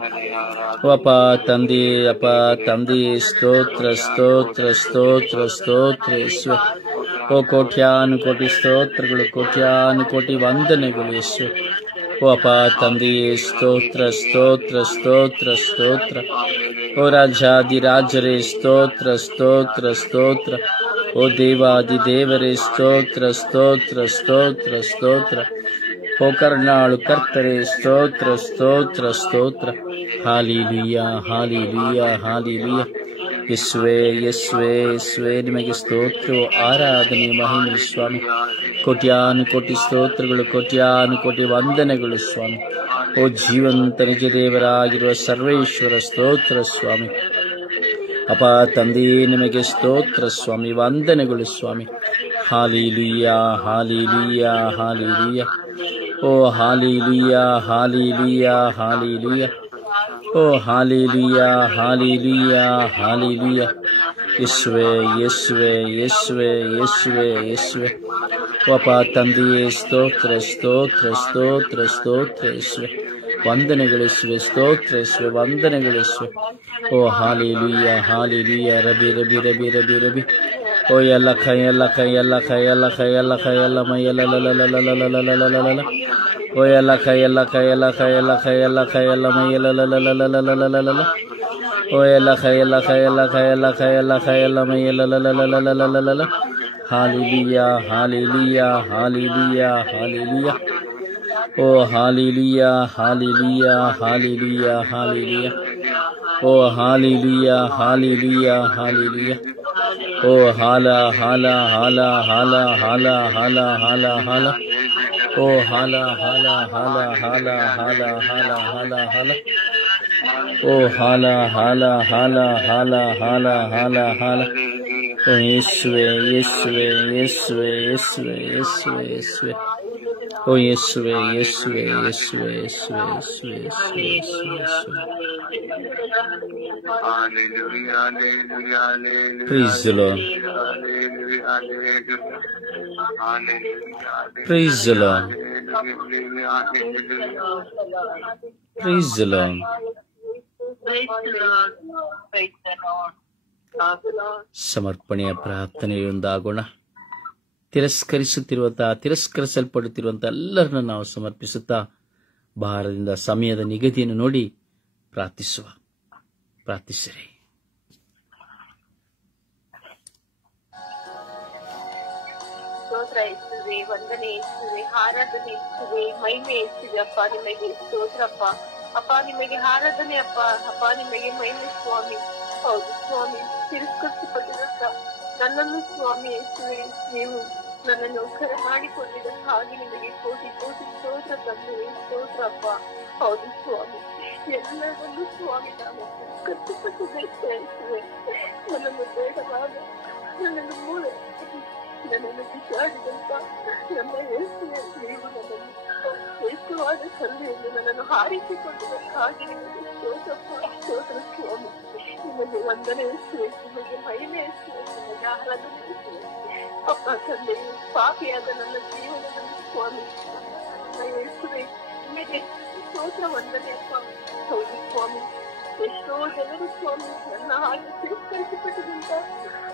ಓ ಅಪ್ಪ ತಂದೆ, ಅಪ್ಪ ತಂದೆ, ಸ್ತೋತ್ರ, ಸ್ತೋತ್ರ, ಸ್ತೋತ್ರ, ಸ್ತೋತ್ರ ಯೇಸುವೆ. ಓ ಕೋಟ್ಯಾನು ಕೋಟಿ ಸ್ತೋತ್ರಗಳು, ಕೋಟ್ಯಾನು ಕೋಟಿ ವಂದನೆಗಳು ಯೇಸುವೆ. ಓ ಅಪ್ಪ ತಂದೆಯೇ, ಸ್ತೋತ್ರ, ಸ್ತೋತ್ರ, ಸ್ತೋತ್ರ, ಸ್ತೋತ್ರ. ಓ ರಾಜಾದಿರಾಜರೇ, ಸ್ತೋತ್ರ, ಸ್ತೋತ್ರ, ಸ್ತೋತ್ರ. ಓ ದೇವಾದಿ ದೇವರೇ, ಸ್ತೋತ್ರ, ಸ್ತೋತ್ರ, ಸ್ತೋತ್ರ, ಸ್ತೋತ್ರ. ಓ ಕರುಣಾಳು ಕರ್ತರೆ, ಸ್ತೋತ್ರ, ಸ್ತೋತ್ರ, ಸ್ತೋತ್ರ. Hallelujah, hallelujah, hallelujah. ಯೇಸುವೆ, ಯೇಸುವೆ, ಯೇಸುವೆ, ನಿಮಗೆ ಸ್ತೋತ್ರವು, ಆರಾಧನೆ, ಮಹಿಮೆ ಸ್ವಾಮಿ. ಕೋಟ್ಯಾನು ಕೋಟಿ ಸ್ತೋತ್ರಗಳು, ಕೋಟ್ಯಾನು ಕೋಟಿ ವಂದನೆಗಳು ಸ್ವಾಮಿ. ಓ ಜೀವಂತ ನಿಜ ದೇವರಾಗಿರುವ ಸರ್ವೇಶ್ವರ, ಸ್ತೋತ್ರ ಸ್ವಾಮಿ. ಅಪ ತಂದೆಯೇ, ನಿಮಗೆ ಸ್ತೋತ್ರ ಸ್ವಾಮಿ, ವಂದನೆಗಳು ಸ್ವಾಮಿ. Hallelujah, hallelujah, hallelujah. ಓ ಹಾಲೆಲೂಯಾ, ಹಾಲೆಲೂಯಾ, ಹಾಲೆಲೂಯಾ. ಓ ಹಾಲೆಲೂಯಾ, ಹಾಲೆಲೂಯಾ, ಹಾಲೆಲೂಯಾ. ಯೇಸುವೆ, ಯೇಸುವೆ, ಯೇಸುವೆ, ಯೇಸುವೆ, ಯೇಸುವೆ. ಓ ಅಪ ತಂದೆಯೇ, ಸ್ತೋತ್ರ, ಸ್ತೋತ್ರ, ಸ್ತೋತ್ರ, ಸ್ತೋತ್ರ ಯೇಸುವೆ. ವಂದನೆಗಳಿಸುವೆ, ಸ್ತೋತ್ರ ಯೇಸುವೆ, ವಂದನೆಗಳಿಸುವೆ. ಓ ಹಾಲೆಲೂಯಾ, ಹಾಲೆಲೂಯಾ. ರಬಿ ರಬಿ ರಬಿ ರಬಿ ರಬಿ. ಓ ಎಲ್ಲ ಕೈಯಲ್ಲ ಕೈಯಲ್ಲ ಕೈಯಲ್ಲ ಕೈಯಲ್ಲ ಕೈಯಲ್ಲ ಮೈಯಲ್ಲ. ಓ ಎಲ್ಲ ಕೈಯಲ್ಲ ಕೈಯಲ್ಲ ಕೈಯಲ್ಲ ಕೈಯಲ್ಲ ಕೈಯಲ್ಲ ಮೈಯಲ್ಲ. Oyala khayala khayala khayala khayala khayala mayala la la la la la la la la la. Hallelujah, hallelujah, hallelujah, hallelujah. Oh hallelujah, hallelujah, hallelujah, hallelujah. Oh hallelujah, hallelujah, hallelujah. Oh hala hala hala hala hala hala hala hala. Oh hala hala hala hala hala hala hala hala. Oh hala hala hala hala hala hala hala. Oh Yeswe Yeswe Yeswe Yeswe Yeswe Yeswe. Oh Yeswe Yeswe Yeswe Yeswe Yeswe Yeswe Yeswe. Hallelujah, hallelujah, hallelujah. Praise the Lord. Hallelujah, hallelujah. Hallelujah. Praise the Lord. Hallelujah, hallelujah. Praise the Lord. ಸಮರ್ಪಣೆಯ ಪ್ರಾರ್ಥನೆಯೊಂದಾಗೋಣ. ತಿರಸ್ಕರಿಸಲ್ಪಡುತ್ತಿರುವಂತಹ ಎಲ್ಲರನ್ನು ನಾವು ಸಮರ್ಪಿಸುತ್ತಾ ಭಾರದಿಂದ ಸಮಯದ ನಿಗದಿಯನ್ನು ನೋಡಿ ಪ್ರಾರ್ಥಿಸಿರಿ. ಸ್ತೋತ್ರ ಇರ್ತದೆ, ವಂದನೆ ಇರ್ತದೆ, ಆರಾಧನೆ ಇರ್ತದೆ, ಮಹಿಮೆ ಇರ್ತದೆ. ಅಪ್ಪ ನಿಮಗೆ ಸ್ತೋತ್ರಪ್ಪ. ಅಪ್ಪ ನಿಮಗೆ ಆರಾಧನೆ ಅಪ್ಪ. ಅಪ್ಪ ನಿಮಗೆ ಮಹಿಮೆ ಸ್ವಾಮಿ. ಹೌದು ಸ್ವಾಮಿ, ತಿರಸ್ಕರಿಸಲ್ಪಟ್ಟಿರುತ್ತ ನನ್ನನ್ನು ಸ್ವಾಮಿ ಯೇಸುವೆ, ನೀವು ನನ್ನನ್ನು ಕರೆ ಮಾಡಿಕೊಂಡಿದ್ದ ಹಾಗೆ ನಿಮಗೆ ಕೋಟಿ ಕೋಟಿ ಸ್ತೋತ್ರ ತಂದೆ. ಸ್ತೋತ್ರ ಅಪ್ಪ. ಹೌದು ಸ್ವಾಮಿ, ಎಲ್ಲರನ್ನೂ ಸ್ವಾಮಿ ನಾನು ಕಷ್ಟಪಟ್ಟು ಯೇಸುವೆ, ನನ್ನನ್ನು ಬೇಡವಾದ ನನ್ನನ್ನು ಮೂಲ ನನ್ನನ್ನು ಬಿಸಾಡಿದಂತ ನಮ್ಮ ಯೇಸುವೆ, ನೀವು ನನ್ನನ್ನು ಶ್ರೇಷ್ಠವಾದ ತಂದೆಯನ್ನು ನನ್ನನ್ನು ಹಾರಿಸಿಕೊಂಡಿದ್ದ ಹಾಗೆ ನಿಮಗೆ ಸ್ತೋತ್ರಪ್ಪ. ಸ್ತೋತ್ರ ಸ್ವಾಮಿ, ನಿಮಗೆ ವಂದನೆ ಯೇಸುವೆ, ನಿಮಗೆ ಮಹಿಮೆ ಯೇಸುವೆ, ನಿಮಗೆ ಆರಾಧನೆ ಯೇಸುವೆ. ಅಪ್ಪ ತಂದೆಯು ಪಾಪಿಯಾದ ನನ್ನ ಜೀವನದಲ್ಲಿ ಸ್ವಾಮಿ ಯೇಸುವೆ, ನಿಮಗೆ ಸ್ತೋತ್ರ ವಂದನೆ ಅಪ್ಪ. ಹೌದು ಸ್ವಾಮಿ, ಎಷ್ಟೋ ಜನರು ಸ್ವಾಮಿ ನನ್ನ ಹಾಗೆ ತಿರಸ್ಕರಿಸಲ್ಪಟ್ಟಿದಂತ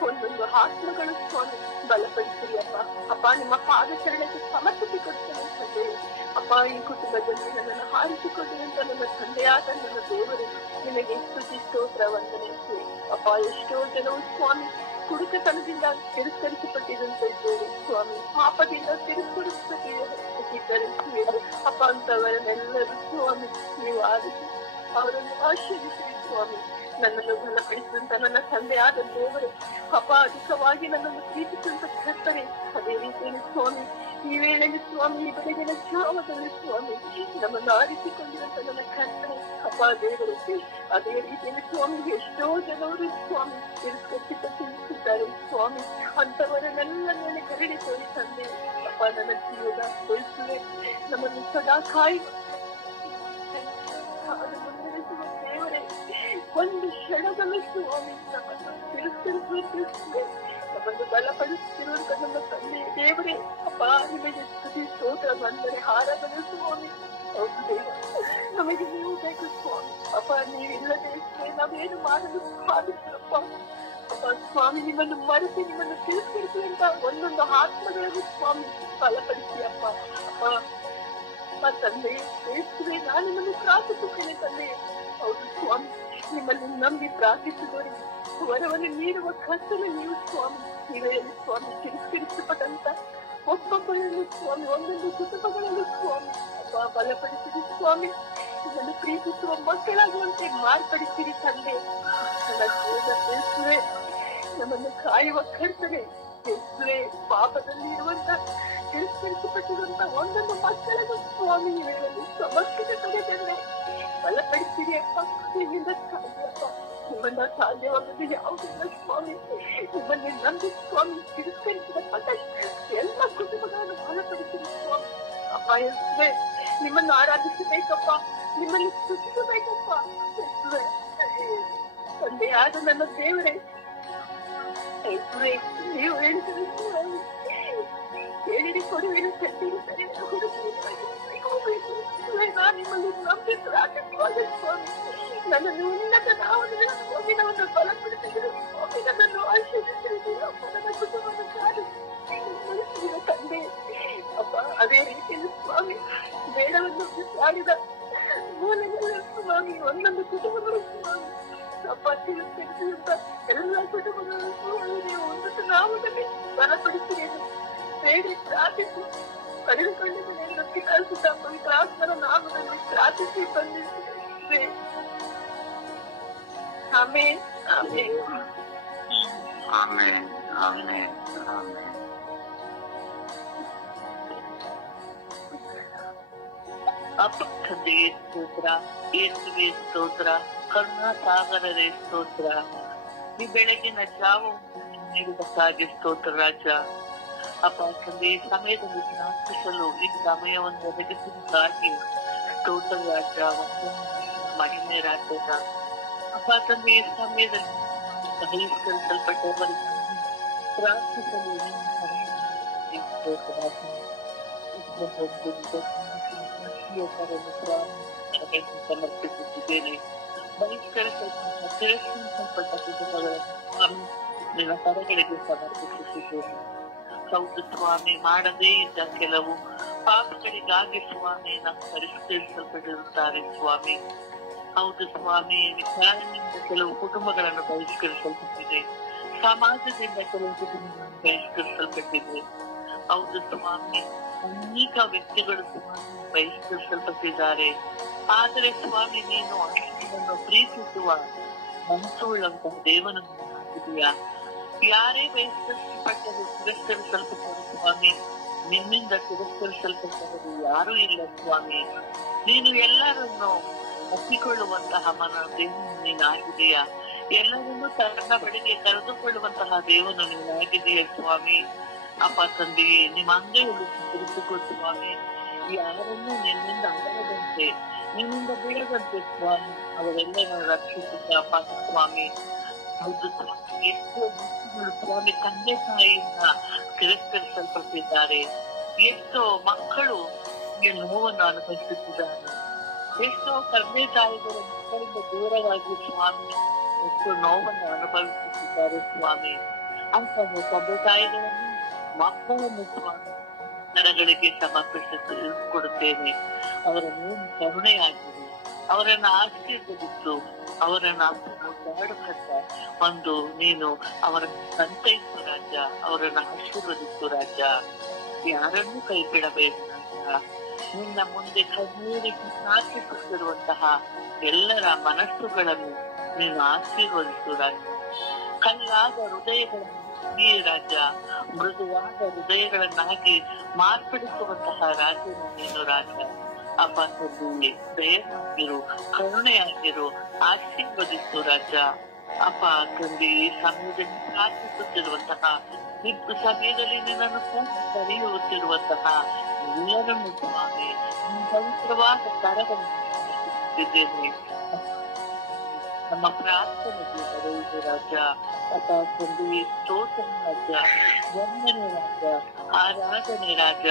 ಒಂದೊಂದು ಆತ್ಮಗಳು ಸ್ವಾಮಿ ಬಲಪಡಿಸಿರಿ ಅಪ್ಪ. ಅಪ್ಪ ನಿಮ್ಮ ಪಾದಚರಣೆಗೆ ಸಮರ್ಪಿಸಿಕೊಡ್ತೇನೆ ತಂದೆ. ಅಪ್ಪ ಈ ಕುಟುಂಬದಲ್ಲಿ ನನ್ನನ್ನು ಹಾರಿಸಿಕೊಂಡಿರುವಂತ ನನ್ನ ತಂದೆಯಾದ ನನ್ನ ದೇವರು ನಿಮಗೆ ಸ್ತುತಿ ಸ್ತೋತ್ರ ವಂದನೆ. ಅಪ್ಪ ಎಷ್ಟೋ ಜನರು ಸ್ವಾಮಿ ಕುಡುಕತನದಿಂದ ತಿರಸ್ಕರಿಸಲ್ಪಟ್ಟಿದಂತೆ ಇದ್ದೇವೆ ಸ್ವಾಮಿ, ಪಾಪದಿಂದ ತಿರಸ್ಕರಿಸಲ್ಪಟ್ಟಿದ್ದಾರೆ ಅಪ್ಪ. ಅಂತವರನ್ನೆಲ್ಲರೂ ಸ್ವಾಮಿ ನೀವು ಆರಿಸಿ ಅವರನ್ನು ಆಶೀರ್ವಿಸಿರಿ ಸ್ವಾಮಿ. ನನ್ನನ್ನು ಬಲಪಡಿಸಿದಂತ ನನ್ನ ತಂದೆಯಾದ ದೇವರು ಅಪ್ಪ, ಅಧಿಕವಾಗಿ ನನ್ನನ್ನು ಪ್ರೀತಿಸಿದಂತ ಕರ್ತನೆ, ಅದೇ ರೀತಿಯಲ್ಲಿ ಸ್ವಾಮಿ ಈ ವೇಳೆಯಲ್ಲಿ ಸ್ವಾಮಿ ಈ ಬೆಳಗಿನ ಜಾವದಲ್ಲಿ ಸ್ವಾಮಿ ನಮ್ಮನ್ನು ಆರಿಸಿಕೊಂಡಿರುವಂತ ನನ್ನ ಕರ್ತನೆ ಅಪ್ಪ ದೇವರು, ಅದೇ ರೀತಿಯಲ್ಲಿ ಸ್ವಾಮಿ ಎಷ್ಟೋ ಜನರು ಸ್ವಾಮಿ ತಿರಸ್ಕರಿಸಿದ್ದಾರೆ ಸ್ವಾಮಿ. ಅಂತವರನ್ನೆಲ್ಲ ಮೇಲೆ ಕರುಣೆ ತೋರಿ ತಂದೆ ಅಪ್ಪ, ನನ್ನ ಜೀವನ ಉಳಿಸುವೆ, ನಮ್ಮನ್ನು ಸದಾ ಕಾಯುವ ದೇವರೇ, ಒಂದು ಕ್ಷಣದಲ್ಲೂ ಸ್ವಾಮಿ ನಮ್ಮನ್ನು ತಿರಸ್ಕರಿಸುತ್ತಿರುತ್ತದೆ, ನಮ್ಮನ್ನು ಬಲಪಡಿಸುತ್ತಿರುವಂತ ನಮ್ಮ ತಂದೆ ದೇವರೇ ಅಪ್ಪ, ನಿಮಗೆ ಸ್ತುತಿ ಸ್ತೋತ್ರ ವಂದನೆ ಆರಾಧನೆ ಸ್ವಾಮಿ. ಹೌದು ದೇವ, ನಮಗೆ ನೀವು ಬೇಕು ಸ್ವಾಮಿ. ಅಪ್ಪ ನೀವಿಲ್ಲದೆ ನಾವೇನು ಮಾಡಲು ಸಾಧಿಸಪ್ಪ. ಅಪ್ಪ ಸ್ವಾಮಿ, ನಿಮ್ಮನ್ನು ಮರೆಸಿ ನಿಮ್ಮನ್ನು ತಿರಸ್ಕರಿಸುವಂತ ಒಂದೊಂದು ಆತ್ಮಗಳನ್ನು ಸ್ವಾಮಿ ಬಲಪಡಿಸಿ ಅಪ್ಪ. ಅಪ್ಪ ತಂದೆ ಯೇಸುವೆ, ನಾನು ನಿಮ್ಮನ್ನು ಪ್ರಾರ್ಥಿಸುತ್ತೇನೆ ತಂದೆ. ಹೌದು ಸ್ವಾಮಿ, ನಿಮ್ಮನ್ನು ನಂಬಿ ಪ್ರಾರ್ಥಿಸಿದವರಿಗೆ ವರವನ್ನು ನೀಡುವ ಕರ್ತನೆ ನೀವು ಸ್ವಾಮಿ. ನೀವೇ ಸ್ವಾಮಿ ತಿರಸ್ಕರಿಸಲ್ಪಟ್ಟಂತ ಒಬ್ಬೊಬ್ಬರನ್ನು ಸ್ವಾಮಿ ಒಂದೊಂದು ಕುಟುಂಬಗಳನ್ನು ಸ್ವಾಮಿ ಅಪ್ಪ ಬಲಪಡಿಸಿರಿ ಸ್ವಾಮಿ. ಇದನ್ನು ಪ್ರೀತಿಸುವ ಮಕ್ಕಳಾಗುವಂತೆ ಮಾರ್ಪಡಿಸಿರಿ ತಂದೆ. ನನ್ನ ಯೇಸುವೆ, ನಮ್ಮನ್ನು ಕಾಯುವ ಕರ್ತನೆ ಯೇಸುವೆ, ಪಾಪದಲ್ಲಿ ಇರುವಂತ ತಿರಸ್ಕರಿಸಲ್ಪಟ್ಟಿರುವಂತ ಒಂದೊಂದು ಮಕ್ಕಳನ್ನು ಸ್ವಾಮಿ ನೀವೇನು ಸಮರ್ಪಿತ ತಂದೆ ಬಲಪಡಿಸಿರಿ ಅಪ್ಪ. ನಿಮ್ಮಿಂದ ಸಾಧ್ಯಪ್ಪ, ನಿಮ್ಮನ್ನ ಸಾಧ್ಯವಾಗದೆ ಯಾವುದಿಲ್ಲ ಸ್ವಾಮಿ. ನಿಮ್ಮನ್ನೇ ನಂಬಿ ಸ್ವಾಮಿ ತಿರಸ್ಕರಿಸಲ್ಪಟ್ಟ ಎಲ್ಲ ಕುಟುಂಬಗಳನ್ನು ಬಲಪಡಿಸಿರಿ ಸ್ವಾಮಿ. ಅಪ್ಪ ಯೇಸುವೆ, ನಿಮ್ಮನ್ನು ಆರಾಧಿಸಬೇಕಪ್ಪ, ನಿಮ್ಮನ್ನು ಸ್ತುತಿಸಬೇಕಪ್ಪ ಯೇಸುವೆ. ತಂದೆಯಾದ ನನ್ನ ದೇವರೇ ಯೇಸುವೆ, ನೀವು ಹೇಳಿದರೆ ಹೇಳಿರಿ ಕೊಡುವಿರು, ಕಟ್ಟಿರು ಸರಿಯಾಗಿ ಹುಡುಕಿರಿ, ನಾನು ನಿಮ್ಮನ್ನು ನಂಬಿ ಪ್ರಾರ್ಥಿಸುವಾಗ ಸ್ವಾಮಿ ನನ್ನನ್ನು ಉನ್ನತ ನಾಮದಲ್ಲಿ ಸ್ವಾಮಿ ನಮ್ಮನ್ನು ಬಲಪಡಿಸಿದರು ಸ್ವಾಮಿ. ನನ್ನನ್ನು ಆಶೀರ್ವದಿಸಿದರು ಅಪ್ಪ, ನನ್ನ ಕುಟುಂಬವನ್ನು ಸಾಧಿಸಿದ ತಂದೆ ಅಪ್ಪ. ಅದೇ ರೀತಿಯಲ್ಲಿ ಸ್ವಾಮಿ ಬೇಡವನ್ನು ಬಿಸಾಡಿದ ಮೂಲೆಗಳ ಸ್ವಾಮಿ ಒಂದೊಂದು ಕುಟುಂಬಗಳು ಸ್ವಾಮಿ ಅಪ್ಪ ತಿರುಗಿಸಿದ ಎಲ್ಲ ಕುಟುಂಬಗಳನ್ನು ನೀವು ಉನ್ನತ ನಾಮದಲ್ಲಿ ಬಲಪಡಿಸಿ ಬೇಡಿ ಪ್ರಾರ್ಥಿಸಿ ಪಡೆದುಕೊಂಡಿದ್ದೇನೆ. ಪಿತಾಸುತ್ತ ಪವಿತ್ರಾತ್ಮರ ನಾಮದಲ್ಲಿ ಪ್ರಾರ್ಥಿಸಿ ಬಂದಿದ್ದೇವೆ. Amen amen amen amen amen. ಅಪ್ಪ ತಂದೆಗೆ ಸ್ತೋತ್ರ, ಯೇಸುವೆ ಸ್ತೋತ್ರ, ಕರುಣಾ ಸಾಗರರೇ ಸ್ತೋತ್ರ. ಈ ಬೆಳಗಿನ ಜಾವವನ್ನು ನೀಡುವುದಕ್ಕಾಗಿ ಸ್ತೋತ್ರ ರಾಜ. ಅಪ್ಪ ತಂದೆ, ಈ ಸಮಯದಲ್ಲಿ ಪ್ರಾರ್ಥಿಸಲು ಈ ಸಮಯವನ್ನು ಒದಗಿಸುವುದಕ್ಕಾಗಿ ಸ್ತೋತ್ರ ರಾಜ. ಒಂದು ಮಹಿಮೆ ರಾಜ್ಯದ ಅಪ್ಪ ತಂದೆ, ಈ ಸಮಯದಲ್ಲಿ ಬಹಿಷ್ಕರಿಸಲ್ಪಟ್ಟವರಿಗೆ ಪ್ರಾರ್ಥಿಸಲು ಸಮರ್ಪಿಸುತ್ತಿದ್ದೇನೆ. ಬಹಿಷ್ಕರಿಸಲ್ಪಟ್ಟ ಕುಟುಂಬಗಳನ್ನು ನಿನ್ನ ಕರಗಳಿಗೆ ಸಮರ್ಪಿಸುತ್ತಿದ್ದೇನೆ. ಹೌದು ಸ್ವಾಮಿ, ಮಾಡದೇ ಇದ್ದ ಕೆಲವು ಪಾಪಗಳಿಗಾಗಿ ಸ್ವಾಮಿ ನಾವು ಪರಿಷ್ಕರಿಸಲ್ಪಟ್ಟಿರುತ್ತಾರೆ ಸ್ವಾಮಿ. ಹೌದು ಸ್ವಾಮಿ, ವಿಚಾರಣೆಯಿಂದ ಕೆಲವು ಕುಟುಂಬಗಳನ್ನು ಬಹಿಷ್ಕರಿಸಲ್ಪಟ್ಟಿದೆ, ಸಮಾಜದಿಂದ ಕೆಲವು ಕುಟುಂಬಗಳನ್ನು ಬಹಿಷ್ಕರಿಸಲ್ಪಟ್ಟಿದೆ. ಹೌದು ಸ್ವಾಮಿ, ಅನೇಕ ವ್ಯಕ್ತಿಗಳು ಸ್ವಾಮಿ ಬಹಿಷ್ಕರಿಸಲ್ಪಟ್ಟಿದ್ದಾರೆ. ಆದರೆ ಸ್ವಾಮಿ, ನೀನು ಅನೇಕರನ್ನು ಪ್ರೀತಿಸುವ ಮನಸ್ಸುಳ್ಳಂತಹ ದೇವನನ್ನು ಆಗಿದೆಯಾ. ಯಾರೇ ಬಹಿಷ್ಕರಿಸಲ್ಪಟ್ಟರು, ತಿರಸ್ಕರಿಸಲ್ಪಟ್ಟರು ಸ್ವಾಮಿ, ನಿನ್ನಿಂದ ತಿರಸ್ಕರಿಸಲ್ಪಟ್ಟವರು ಯಾರೂ ಇಲ್ಲ ಸ್ವಾಮಿ. ನೀನು ಎಲ್ಲರನ್ನು ಒಪ್ಪಿಕೊಳ್ಳುವಂತಹ ದೇವನು ನೀನಾಗಿದೆಯಾ. ಎಲ್ಲರನ್ನೂ ತನ್ನ ಬಳಿಗೆ ಕರೆದುಕೊಳ್ಳುವಂತಹ ದೇವನು ನೀನಾಗಿದೆಯಾ ಸ್ವಾಮಿ. ಅಪ್ಪ ತಂದೆಯೇ, ನಿಮ್ಮ ಅಂಗೈಯಲ್ಲಿ ತಿರುಗಿಕೊ ಸ್ವಾಮಿ. ಯಾರನ್ನೂ ನಿನ್ನಿಂದ ಅಗಲದಂತೆ, ನಿನ್ನಿಂದ ಬೀಳದಂತೆ ಸ್ವಾಮಿ ಅವರೆಲ್ಲರನ್ನು ರಕ್ಷಿಸುತ್ತ ಅಪ್ಪ ಸ್ವಾಮಿ. ಹೌದು ಸ್ವಾಮಿ, ಎಷ್ಟೋ ವ್ಯಕ್ತಿಗಳು ಸ್ವಾಮಿ ತಂದೆ ತಾಯಿಯಿಂದ ತಿರಸ್ಕರಿಸಲ್ಪಟ್ಟಿದ್ದಾರೆ. ಎಷ್ಟೋ ಮಕ್ಕಳು ನೋವನ್ನು ಅನುಭವಿಸುತ್ತಿದ್ದಾರೆ. ಎಷ್ಟೋ ತಂದೆ ತಾಯಿಗಳು ಮಕ್ಕಳಿಂದ ದೂರವಾಗಿ ಸ್ವಾಮಿ ಎಷ್ಟೋ ನೋವನ್ನು ಅನುಭವಿಸುತ್ತಿದ್ದಾರೆ ಸ್ವಾಮಿ. ಅಂತ ತಂದೆ ತಾಯಿಗಳನ್ನು ಮಕ್ಕಳನ್ನು ಸ್ವಾಮಿ ನರಗಳಿಗೆ ಸಮರ್ಪಿಸಿಕೊಡುತ್ತೇನೆ. ಅವರನ್ನು ಕರುಣೆಯಾಗಿದೆ, ಅವರನ್ನು ಆಶೀರ್ವದಿಸು, ಅವರನ್ನು ಓಡಾಡುತ್ತ ಒಂದು ನೀನು ಅವರನ್ನು ಸಂತೈಸು ರಾಜ, ಅವರನ್ನು ಆಶೀರ್ವದಿಸು ರಾಜ. ಯಾರನ್ನೂ ಕೈ ಬಿಡಬೇಕು ರಾಜ. ನಿನ್ನ ಮುಂದೆ ಕಣ್ಣೀರಿಗೆ ಪ್ರಾರ್ಥಿಸುತ್ತಿರುವಂತಹ ಎಲ್ಲರ ಮನಸ್ಸುಗಳನ್ನು ನೀನು ಆಶೀರ್ವದಿಸು ರಾಜ. ಕಲ್ಲಾದ ಹೃದಯಗಳನ್ನು ರಾಜ ಮೃದುವಾದ ಹೃದಯಗಳನ್ನಾಗಿ ಮಾರ್ಪಡಿಸುವಂತಹ ರಾಜನು ನೀನು ರಾಜ. ಅಪ್ಪ ತಂದೆ, ದಯವಾಗಿರು, ಕರುಣೆಯಾಗಿರು, ಆಶೀರ್ವದಿಸು ರಾಜ. ಅಪ್ಪ ತಂದೆ, ಈ ಸಮಯದಲ್ಲಿ ಪ್ರಾರ್ಥಿಸುತ್ತಿರುವಂತಹ ಈ ಸಮಯದಲ್ಲಿ ನಿನ್ನನ್ನು ಕರೆಯುತ್ತಿರುವಂತಹ ಎಲ್ಲರನ್ನು ಸ್ವಾಮಿ ಪವಿತ್ರವಾದ ಕರಗಳಿದ್ದೇನೆ. ನಮ್ಮ ಪ್ರಾರ್ಥನೆಗೆ ಬರೆಯುವುದು ರಾಜ. ಅಪ್ಪ ತಂದೆ, ಸ್ತೋತ್ರ ರಾಜ, ವಂದನೆ ರಾಜ, ಆರಾಧನೆ ರಾಜ.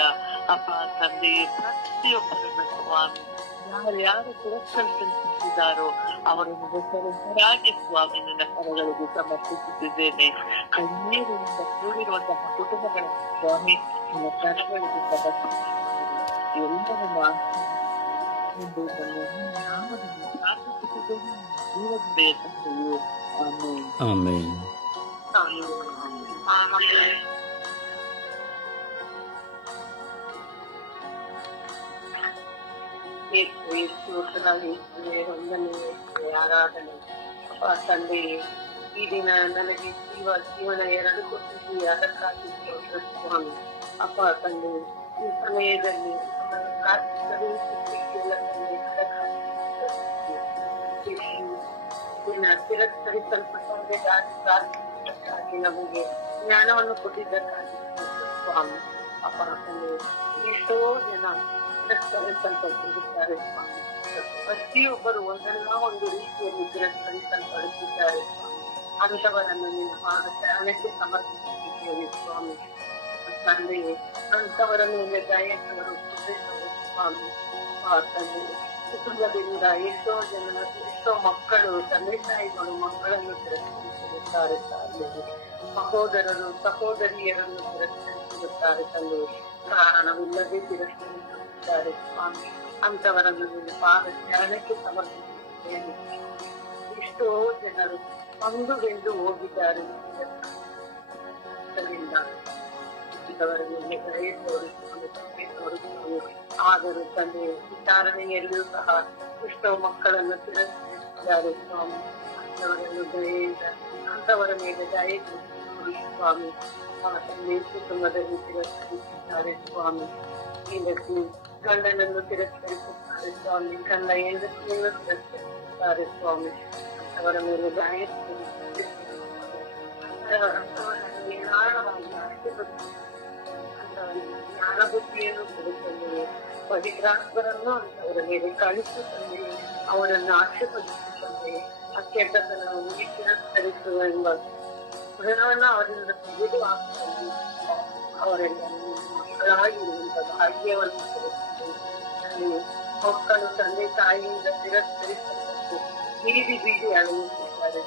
ಅಪ್ಪ ತಂದೆ, ಪ್ರತಿಯೊಬ್ಬರನ್ನು ಸ್ವಾಮಿ ಯಾರ್ಯಾರು ತಿರಸ್ಕರಿಸಿದ್ದಾರೋ ಅವರನ್ನು ಹೆಸರಾಗಿ ಸ್ವಾಮಿ ನಿನ್ನ ಕರಗಳಿಗೆ ಸಮರ್ಪಿಸುತ್ತಿದ್ದೇನೆ. ಕಣ್ಣೀರಿನಿಂದ ಕೂಡಿರುವಂತಹ ಕುಟುಂಬಗಳನ್ನು ಸ್ವಾಮಿ ನಿನ್ನ ಕರಗಳಿಗೆ ಸಮರ್ಪಿಸುತ್ತಿದ್ದೇನೆ. ಎಲ್ಲರನ್ನು ನಾಮದಲ್ಲಿ ಪ್ರಾರ್ಥಿಸುತ್ತಿದ್ದೇನೆ. ಜೀವನದ ತಂದೆಯು ಆಮೆನ್. ಆಮೆನ್. ಆರಾಧನೆ. ಅಪ್ಪ ತಂದೆ, ಈ ದಿನ ನನಗೆ ಜೀವನ ಎರಡು ಕೊಟ್ಟಿದ್ದೀವಿ, ಅದಕ್ಕಾಗಿ ಸ್ವಾಮಿ. ಅಪ್ಪ ತಂದೆ, ಈ ಸಮಯದಲ್ಲಿ ತಿರಸ್ಕರಿಸಲ್ಪಟ್ಟವರಿಗಾಗಿ ನಮಗೆ ಜ್ಞಾನವನ್ನು ಕೊಟ್ಟಿದ್ದಕ್ಕಾಗಿ ಸ್ವಾಮಿ. ಅಪ್ಪ ತಂದೆ, ಎಷ್ಟೋ ಜನ ತಿರಸ್ಕರಿಸಲ್ಪಟ್ಟಿರುತ್ತಾರೆ ಸ್ವಾಮಿ. ಪ್ರತಿಯೊಬ್ಬರು ಒಂದಲ್ಲ ಒಂದು ರೀತಿಯಲ್ಲಿ ತಿರಸ್ಕರಿಸಲ್ಪಡುತ್ತಿದ್ದಾರೆ ಸ್ವಾಮಿ. ಅಂಥವರನ್ನು ನಿಮ್ಮ ಪಾದಕ್ಕೆ ಸಮರ್ಪಿಸುತ್ತಿದ್ದೇವೆ ಸ್ವಾಮಿ. ತಂದೆಯೇ, ಅಂಥವರನ್ನು ದಯೆಯವರು ಸ್ವಾಮಿ. ತಂದೆ, ಕುಟುಂಬದಿಂದ ಎಷ್ಟೋ ಜನ, ಎಷ್ಟೋ ಮಕ್ಕಳು, ತಂದೆ ತಾಯಿಗಳು ಮಕ್ಕಳನ್ನು ತಿರಸ್ಕರಿಸಿರುತ್ತಾರೆ ತಂದೆಗೆ. ಸಹೋದರರು ಸಹೋದರಿಯರನ್ನು ತಿರಸ್ಕರಿಸಿರುತ್ತಾರೆ ತಂದೆ, ಕಾರಣವಿಲ್ಲದೆ ತಿರಸ್ಕರಿಸುತ್ತಾರೆ ಸ್ವಾಮಿ. ಅಂಥವರನ್ನು ನಿಮ್ಮ ಪಾದ ಜ್ಞಾನಕ್ಕೆ ಸಮರ್ಪಿಸುತ್ತೇನೆ. ಎಷ್ಟೋ ಜನರು ಅಂದುಗೆಂದು ಹೋಗಿದ್ದಾರೆ. ಅವರ ಮೇಲೆ ದಯೆ ತೋರಿಸುವುದು. ಆದರೂ ತಂದೆ ವಿಚಾರಣೆಯಲ್ಲೂ ಸಹ ಎಷ್ಟೋ ಮಕ್ಕಳನ್ನು ತಿರಸ್ಕರಿಸಿದ್ದಾರೆ ಸ್ವಾಮಿ. ಅವರನ್ನು ದಯೆಯಿಂದ ಅಂತವರ ಮೇಲೆ ದಯೆ ತೋರಿಸಿ ಸ್ವಾಮಿ. ತಂದೆ ಕುಟುಂಬದಲ್ಲಿ ತಿರಸ್ಕರಿಸಿದ್ದಾರೆ ಸ್ವಾಮಿ. ಹೆಂಡತಿ ಗಂಡನನ್ನು ತಿರಸ್ಕರಿಸುತ್ತಾರೆ ಸ್ವಾಮಿ. ಗಂಡ ಹೆಂಡತಿಯನ್ನು ತಿರಸ್ಕರಿಸುತ್ತಾರೆ ಸ್ವಾಮಿ. ಅವರ ಮೇಲೆ ದಯೆ ತೋರಿಸಿ ಜ್ಞಾನ ಬುದ್ಧಿಯನ್ನು ಕೊಡುತ್ತಂದೆ. ಪವಿತ್ರಾತ್ಮರನ್ನು ಅವರ ಮೇಲೆ ಕಳಿಸುತ್ತಂದೆ. ಅವರನ್ನು ಆಕ್ಷೇಪಿಸುತ್ತಂದೆ. ಆ ಕೆಟ್ಟತನವನ್ನು ತಿರಸ್ಕರಿಸುವ ಎಂಬ ಗುಣವನ್ನು ಅವರಿಂದ ತೆಗೆದು ಹಾಕುತ್ತದೆ. ಅವರೆಲ್ಲ ಮಕ್ಕಳಾಗಿರುವಂತ ಭಾಗ್ಯವನ್ನು ಕೊಡುತ್ತದೆ. ಮಕ್ಕಳು ತಂದೆ ತಾಯಿಯಿಂದ ತಿರಸ್ಕರಿಸಲ್ಪಟ್ಟು ಬೀದಿ ಬೀದಿ ಅಳೆಯುತ್ತಿದ್ದಾರೆ.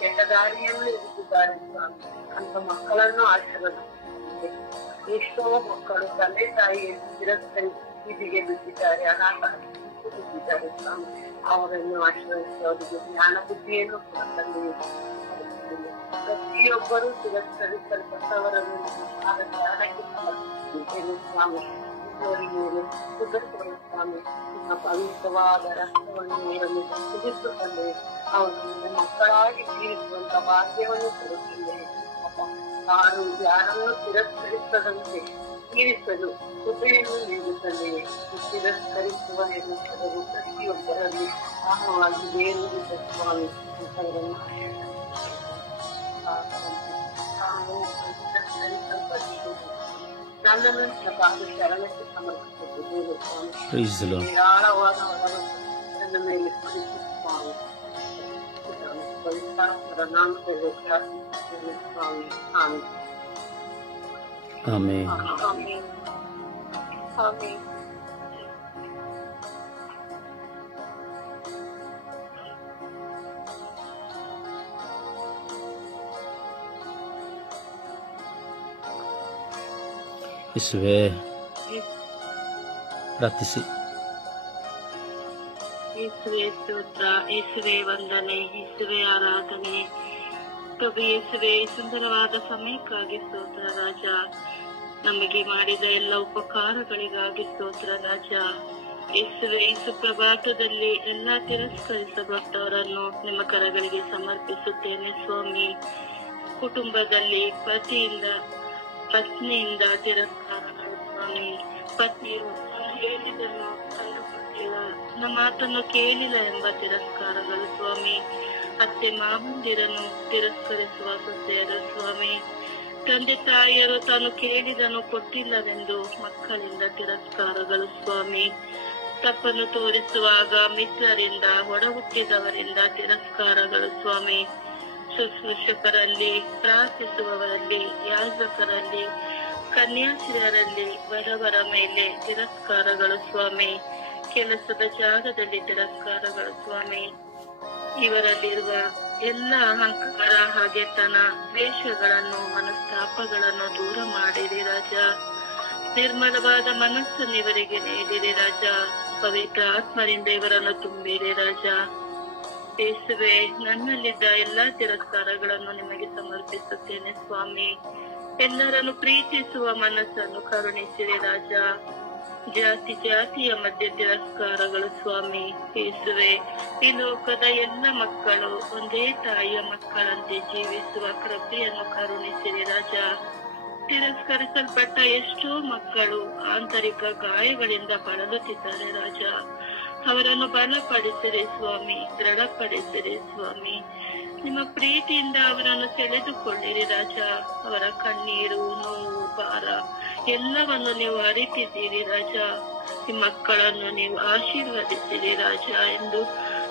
ಕೆಟ್ಟ ದಾರಿಯನ್ನು ಇರಿಸಿದ್ದಾರೆ ಸ್ವಾಮಿ. ಅಂತ ಮಕ್ಕಳನ್ನು ಆಶೀರ್ವದಿಸುತ್ತದೆ. ಎಷ್ಟೋ ಮಕ್ಕಳು ತಂದೆ ತಾಯಿಯನ್ನು ತಿರಸ್ಕರಿಸಿ ಬೀದಿಗೆ ಬಿಟ್ಟಿದ್ದಾರೆ, ಅನಾಥರಾಗಿದ್ದಾರೆ ಸ್ವಾಮಿ. ಅವರನ್ನು ಆಶೀರ್ವದಿಸಿ ಅವರಿಗೆ ಜ್ಞಾನ ಬುದ್ಧಿಯನ್ನು ಕೊಡುತ್ತದೆ. ಪ್ರತಿಯೊಬ್ಬರೂ ತಿರಸ್ಕರಿಸಲ್ಪಟ್ಟವರನ್ನು ಜ್ಞಾನಕ್ಕೆ ಸಮರ್ಪಿಸುತ್ತೇನೆ ಸ್ವಾಮಿ. ಮೇಲೆ ಸುಧರಿಸುವ ಸ್ವಾಮಿ. ನಿಮ್ಮ ಪವಿತ್ರವಾದ ರಕ್ತವನ್ನು ಅವರನ್ನು ಸುಧಿಸುತ್ತದೆ. ಅವರನ್ನು ಮಕ್ಕಳಾಗಿ ಜೀವಿಸುವಂತ ಭಾಗ್ಯವನ್ನು ಕೊಡುತ್ತದೆ. ನಾನು ಯಾರನ್ನು ತಿರಸ್ಕರಿಸದಂತೆ ಜೀವಿಸಲು ಕೃಪೆಯನ್ನು ನೀಡುತ್ತದೆ. ತಿರಸ್ಕರಿಸುವ ಎನ್ನುವುದನ್ನು ಪ್ರತಿಯೊಬ್ಬರಲ್ಲಿ ಆಹವಾಗಿ ಬೇರುವುದಿಲ್ಲ ಸ್ವಾಮಿ. ಅವರನ್ನು ನನ್ನನ್ನು ಶರಣಕ್ಕೆ ಸಮರ್ಪಿಸುತ್ತಿದ್ದೇನೆ ಸ್ವಾಮಿ. ಹೇರಾಳವಾದ ವರವನ್ನು ನನ್ನ ಮೇಲೆ ಕೊಡಿಸಿ ಸ್ವಾಮಿ. ಪವಿತ್ರಾತ್ಮರ ನಾಮದಲ್ಲಿ ಪ್ರಾರ್ಥಿಸುತ್ತೇನೆ ಸ್ವಾಮಿ. ಆಮೆನ್. ಆಮೆನ್. ಆಮೆನ್. ಯೇಸುವೇ ಪ್ರಾರ್ಥಿಸಿ. ಯೇಸುವೆ ಸ್ತೋತ್ರ, ಯೇಸುವೆ ವಂದನೆ, ಯೇಸುವೆ ಆರಾಧನೆ. ಪ್ರಭು ಯೇಸುವೆ, ಸುಂದರವಾದ ಸಮಯಕ್ಕಾಗಿ ಸ್ತೋತ್ರ ರಾಜ. ನಮಗೆ ಮಾಡಿದ ಎಲ್ಲ ಉಪಕಾರಗಳಿಗಾಗಿ ಸ್ತೋತ್ರ ರಾಜ. ಯೇಸುವೆ, ಸುಪ್ರಭಾತದಲ್ಲಿ ಎಲ್ಲ ತಿರಸ್ಕರಿಸಲ್ಪಟ್ಟವರನ್ನು ನಿಮ್ಮ ಕರಗಳಿಗೆ ಸಮರ್ಪಿಸುತ್ತೇನೆ ಸ್ವಾಮಿ. ಕುಟುಂಬದಲ್ಲಿ ಪತ್ನಿಯಿಂದ ತಿರಸ್ಕಾರಗಳು ಸ್ವಾಮಿ. ಪತ್ನಿಯು ಹೇಳಿದನ್ನು ಕಂಡುಕೊಂಡಿಲ್ಲ, ನಮ್ಮ ಮಾತನ್ನು ಕೇಳಿಲ್ಲ ಎಂಬ ತಿರಸ್ಕಾರಗಳು ಸ್ವಾಮಿ. ಅತ್ತೆ ಮಾವಂದಿರನ್ನು ತಿರಸ್ಕರಿಸುವ ಸೊಸೆಯರು ಸ್ವಾಮಿ. ತಂದೆ ತಾಯಿಯರು ತಾನು ಕೇಳಿದನು ಕೊಟ್ಟಿಲ್ಲವೆಂದು ಮಕ್ಕಳಿಂದ ತಿರಸ್ಕಾರಗಳು ಸ್ವಾಮಿ. ತಪ್ಪನ್ನು ತೋರಿಸುವಾಗ ಮಿತ್ರರಿಂದ, ಒಡ ಹುಟ್ಟಿದವರಿಂದ ತಿರಸ್ಕಾರಗಳು ಸ್ವಾಮಿ. ಶುಶ್ರೂಷಕರಲ್ಲಿ, ಪ್ರಾರ್ಥಿಸುವವರಲ್ಲಿ, ಯಾಜಕರಲ್ಲಿ, ಕನ್ಯಾಸ್ತ್ರೀಯರಲ್ಲಿ, ಬಡವರ ಮೇಲೆ ತಿರಸ್ಕಾರಗಳು ಸ್ವಾಮಿ. ಕೆಲಸದ ಜಾಗದಲ್ಲಿ ತಿರಸ್ಕಾರಗಳು ಸ್ವಾಮಿ. ಇವರಲ್ಲಿರುವ ಎಲ್ಲ ಅಹಂಕಾರ, ಹಾಗೆತನ, ದ್ವೇಷಗಳನ್ನು, ಮನಸ್ತಾಪಗಳನ್ನು ದೂರ ಮಾಡಿರಿ ರಾಜ. ನಿರ್ಮಲವಾದ ಮನಸ್ಸನ್ನು ಇವರಿಗೆ ನೀಡಿರಿ ರಾಜ. ಪವಿತ್ರ ಆತ್ಮರಿಂದ ಇವರನ್ನು ತುಂಬಿರಿ ರಾಜ. ಯೇಸುವೆ, ನನ್ನಲ್ಲಿದ್ದ ಎಲ್ಲಾ ತಿರಸ್ಕಾರಗಳನ್ನು ನಿಮಗೆ ಸಮರ್ಪಿಸುತ್ತೇನೆ ಸ್ವಾಮಿ. ಎಲ್ಲರನ್ನು ಪ್ರೀತಿಸುವ ಮನಸ್ಸನ್ನು ಕರುಣಿಸಿರಿ ರಾಜ. ಜಾತಿ ಜಾತಿಯ ಮಧ್ಯೆ ತಿರಸ್ಕಾರಗಳು ಸ್ವಾಮಿ. ಯೇಸುವೆ, ಈ ಲೋಕದ ಎಲ್ಲ ಮಕ್ಕಳು ಒಂದೇ ತಾಯಿಯ ಮಕ್ಕಳಂತೆ ಜೀವಿಸುವ ಕೃಪೆಯನ್ನು ಕರುಣಿಸಿರಿ ರಾಜ. ತಿರಸ್ಕರಿಸಲ್ಪಟ್ಟ ಎಷ್ಟೋ ಮಕ್ಕಳು ಆಂತರಿಕ ಗಾಯಗಳಿಂದ ಬಳಲುತ್ತಿದ್ದಾರೆ ರಾಜ. ಅವರನ್ನು ಬಲಪಡಿಸಿರಿ ಸ್ವಾಮಿ, ದೃಢಪಡಿಸಿರಿ ಸ್ವಾಮಿ. ನಿಮ್ಮ ಪ್ರೀತಿಯಿಂದ ಅವರನ್ನು ಸೆಳೆದುಕೊಳ್ಳಿರಿ ರಾಜ. ಅವರ ಕಣ್ಣೀರು, ನೋವು, ಭಾರ ಎಲ್ಲವನ್ನು ನೀವು ಅರಿತಿದ್ದೀರಿ ರಾಜ. ಈ ಮಕ್ಕಳನ್ನು ನೀವು ಆಶೀರ್ವದಿಸಿರಿ ರಾಜ ಎಂದು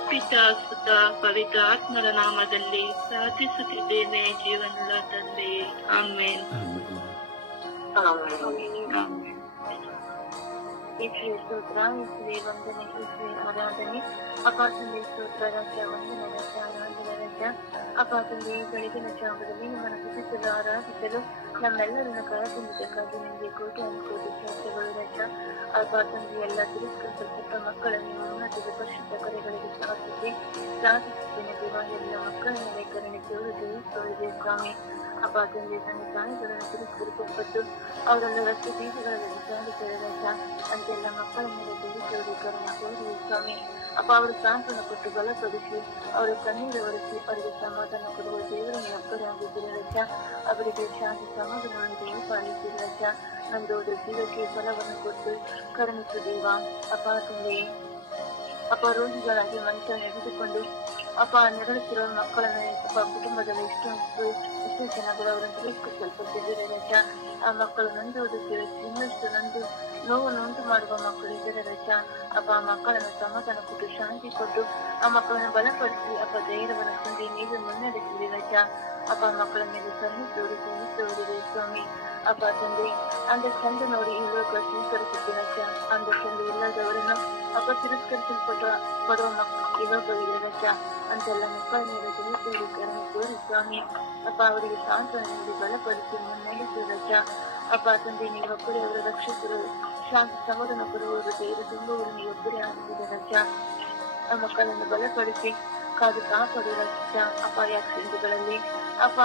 ಪಿತಾ, ಸುತ, ಪವಿತ್ರ ಆತ್ಮರ ನಾಮದಲ್ಲಿ ಪ್ರಾರ್ಥಿಸುತ್ತಿದ್ದೇನೆ ಜೀವನದ ತಂದೆ. ಆಮೇನ್. ಯೇಸುವೆ ಸ್ತೋತ್ರ, ಯೇಸುವೆ ವಂದನೆ, ಯೇಸುವೆ ಆರಾಧನೆ. ಅಪ್ಪ ತಂದೆ ಸ್ತೋತ್ರ ರಾಜ, ವಂದನೆ ರಾಜ, ಆರಾಧನೆ ರಾಜ. ಅಪ್ಪ ತಂದೆ, ಬೆಳಗಿನ ಜಾವದಲ್ಲಿ ನಿಮ್ಮನ್ನು ಸ್ತುತಿಸಲು, ಆರಾಧಿಸಲು ನಮ್ಮೆಲ್ಲರನ್ನ ಕರೆತಂದಿದ್ದಕ್ಕಾಗಿ ನಿಮಗೆ ಕೋಟಿ ಸ್ತೋತ್ರಗಳು ರಾಜ. ಅಪ್ಪ ತಂದೆ ಎಲ್ಲ ತಿರಸ್ಕರಿಸಲ್ಪಟ್ಟ ಮಕ್ಕಳನ್ನು ಉನ್ನತಿಗೆ ಪರಿಶುದ್ಧ ಕರೆಗಳಿಗೆ ಪ್ರಾರ್ಥಿಸುತ್ತೇನೆ ದೇವ. ಎಲ್ಲ ಮಕ್ಕಳ ಮೇಲೆ ಕರುಣೆ ತೋರಿದೆ ಸ್ವಾಮಿ. ಅಪ್ಪ ತಂದೆ ತನ್ನ ಪ್ರಾಣಿಗಳನ್ನು ತಿರಸ್ಕರಿಸಲ್ಪಟ್ಟು ಅವರನ್ನು ರಸ್ತೆ ಬೀಜಗಳಲ್ಲಿ ಸಾಧಿಸಿದ ರಾಜ. ಅಂತೆಲ್ಲ ಮಕ್ಕಳ ಮೇಲೆ ಕರುಣೆ ತೋರಿದೆ ಸ್ವಾಮಿ. ಅಪ್ಪ ಅವರು ಸಾಂತ್ವನ ಕೊಟ್ಟು ಬಲಪಡಿಸಿ ಅವರ ಕಣ್ಣೀರು ಒರೆಸಿ ಅವರಿಗೆ ಸಮಾಧಾನ ಕೊಡುವ ದೇವರನ್ನು ಒಬ್ಬರೇ ಆಗಿದ್ದೀರ ರಾಜ. ಅವರಿಗೆ ಶಾಂತಿ ಸಮಾಧಾನವನ್ನು ಪಾಲಿಸಿದ ರಾಜ. ನಮ್ಮದೋದ ಜೀವಕ್ಕೆ ಫಲವನ್ನು ಕೊಟ್ಟು ಕರುಣಿಸು ದೇವ. ಅಪ್ಪ ತಂದೆ ಅಪ್ಪ ರೋಗಿಗಳಾಗಿ ಮನುಷ್ಯ ನಡೆದುಕೊಂಡು ಅಪ್ಪ ನಡೆಸುತ್ತಿರುವ ಮಕ್ಕಳನ್ನು ಅಪ್ಪ ಕುಟುಂಬದಲ್ಲಿ ಇಷ್ಟು ಜನಗಳು ಅವರನ್ನು ತಿರಸ್ಕರಿಸಲ್ಪಟ್ಟಿದ್ದಾರೆ ರಾಜ. ಆ ಮಕ್ಕಳು ನಂದುವುದಕ್ಕೆ ಇನ್ನಷ್ಟು ನೋವನ್ನು ಉಂಟು ಮಾಡುವ ಮಕ್ಕಳು ಇದ್ದಾರೆ ರಾಜ. ಅಪ್ಪ ಆ ಮಕ್ಕಳನ್ನು ಸಮಾಧಾನ ಕೊಟ್ಟು ಶಾಂತಿ ಕೊಟ್ಟು ಆ ಮಕ್ಕಳನ್ನು ಬಲಪಡಿಸಿ ಅಪ್ಪ ಧೈರ್ಯವನ್ನು ತಂದು ನೀವು ಮುನ್ನಡೆಸಿದೆ ರಾಜ. ಅಪ್ಪ ಮಕ್ಕಳ ಮೇಲೆ ಕಣ್ಣು ತೋರಿಸುವುದಿದೆ ಸ್ವಾಮಿ. ಅಪ್ಪ ತಂದೆ ಅಂದ ಚಂದ ನೋಡಿ ಈ ಲೋಕ ಸ್ವೀಕರಿಸುತ್ತೆ ರಾಜ. ಅಂದ ಚಂದ ಇಲ್ಲದವರನ್ನು ಅಪ್ಪ ತಿರಸ್ಕರಿಸಲ್ಪಡುವ ಈ ಲೋಕವಿದೆ ರಾಜ. ಅಂತೆಲ್ಲ ಮಕ್ಕಳ ಮೇಲೆ ಕರುಣೆ ತೋರಿ ಸ್ವಾಮಿ. ಅಪ್ಪ ಅವರಿಗೆ ಸಾಂತ್ವನ ನೀಡಿ ಬಲಪಡಿಸಿ ಮುನ್ನಡೆಸು ರಾಜ. ಅಪ್ಪ ತಂದೆ ನೀವು ಒಬ್ಬರೇ ಅವರ ರಕ್ಷಕರು, ಶಾಂತಿ ಸಮಾಧಾನ ಕೊಡುವವರು, ಧೈರ್ಯ ತುಂಬುವವರು ನೀವು ಒಬ್ಬರೇ ಆಗಿದ್ದೀರ ರಾಜ. ಆ ಮಕ್ಕಳನ್ನು ಬಲಪಡಿಸಿ ಕಾದು ಕಾಪಾಡು ರಾಜ. ಅಪ್ಪ ಆಕ್ಸಿಡೆಂಟ್ಗಳಲ್ಲಿ ಅಪ್ಪ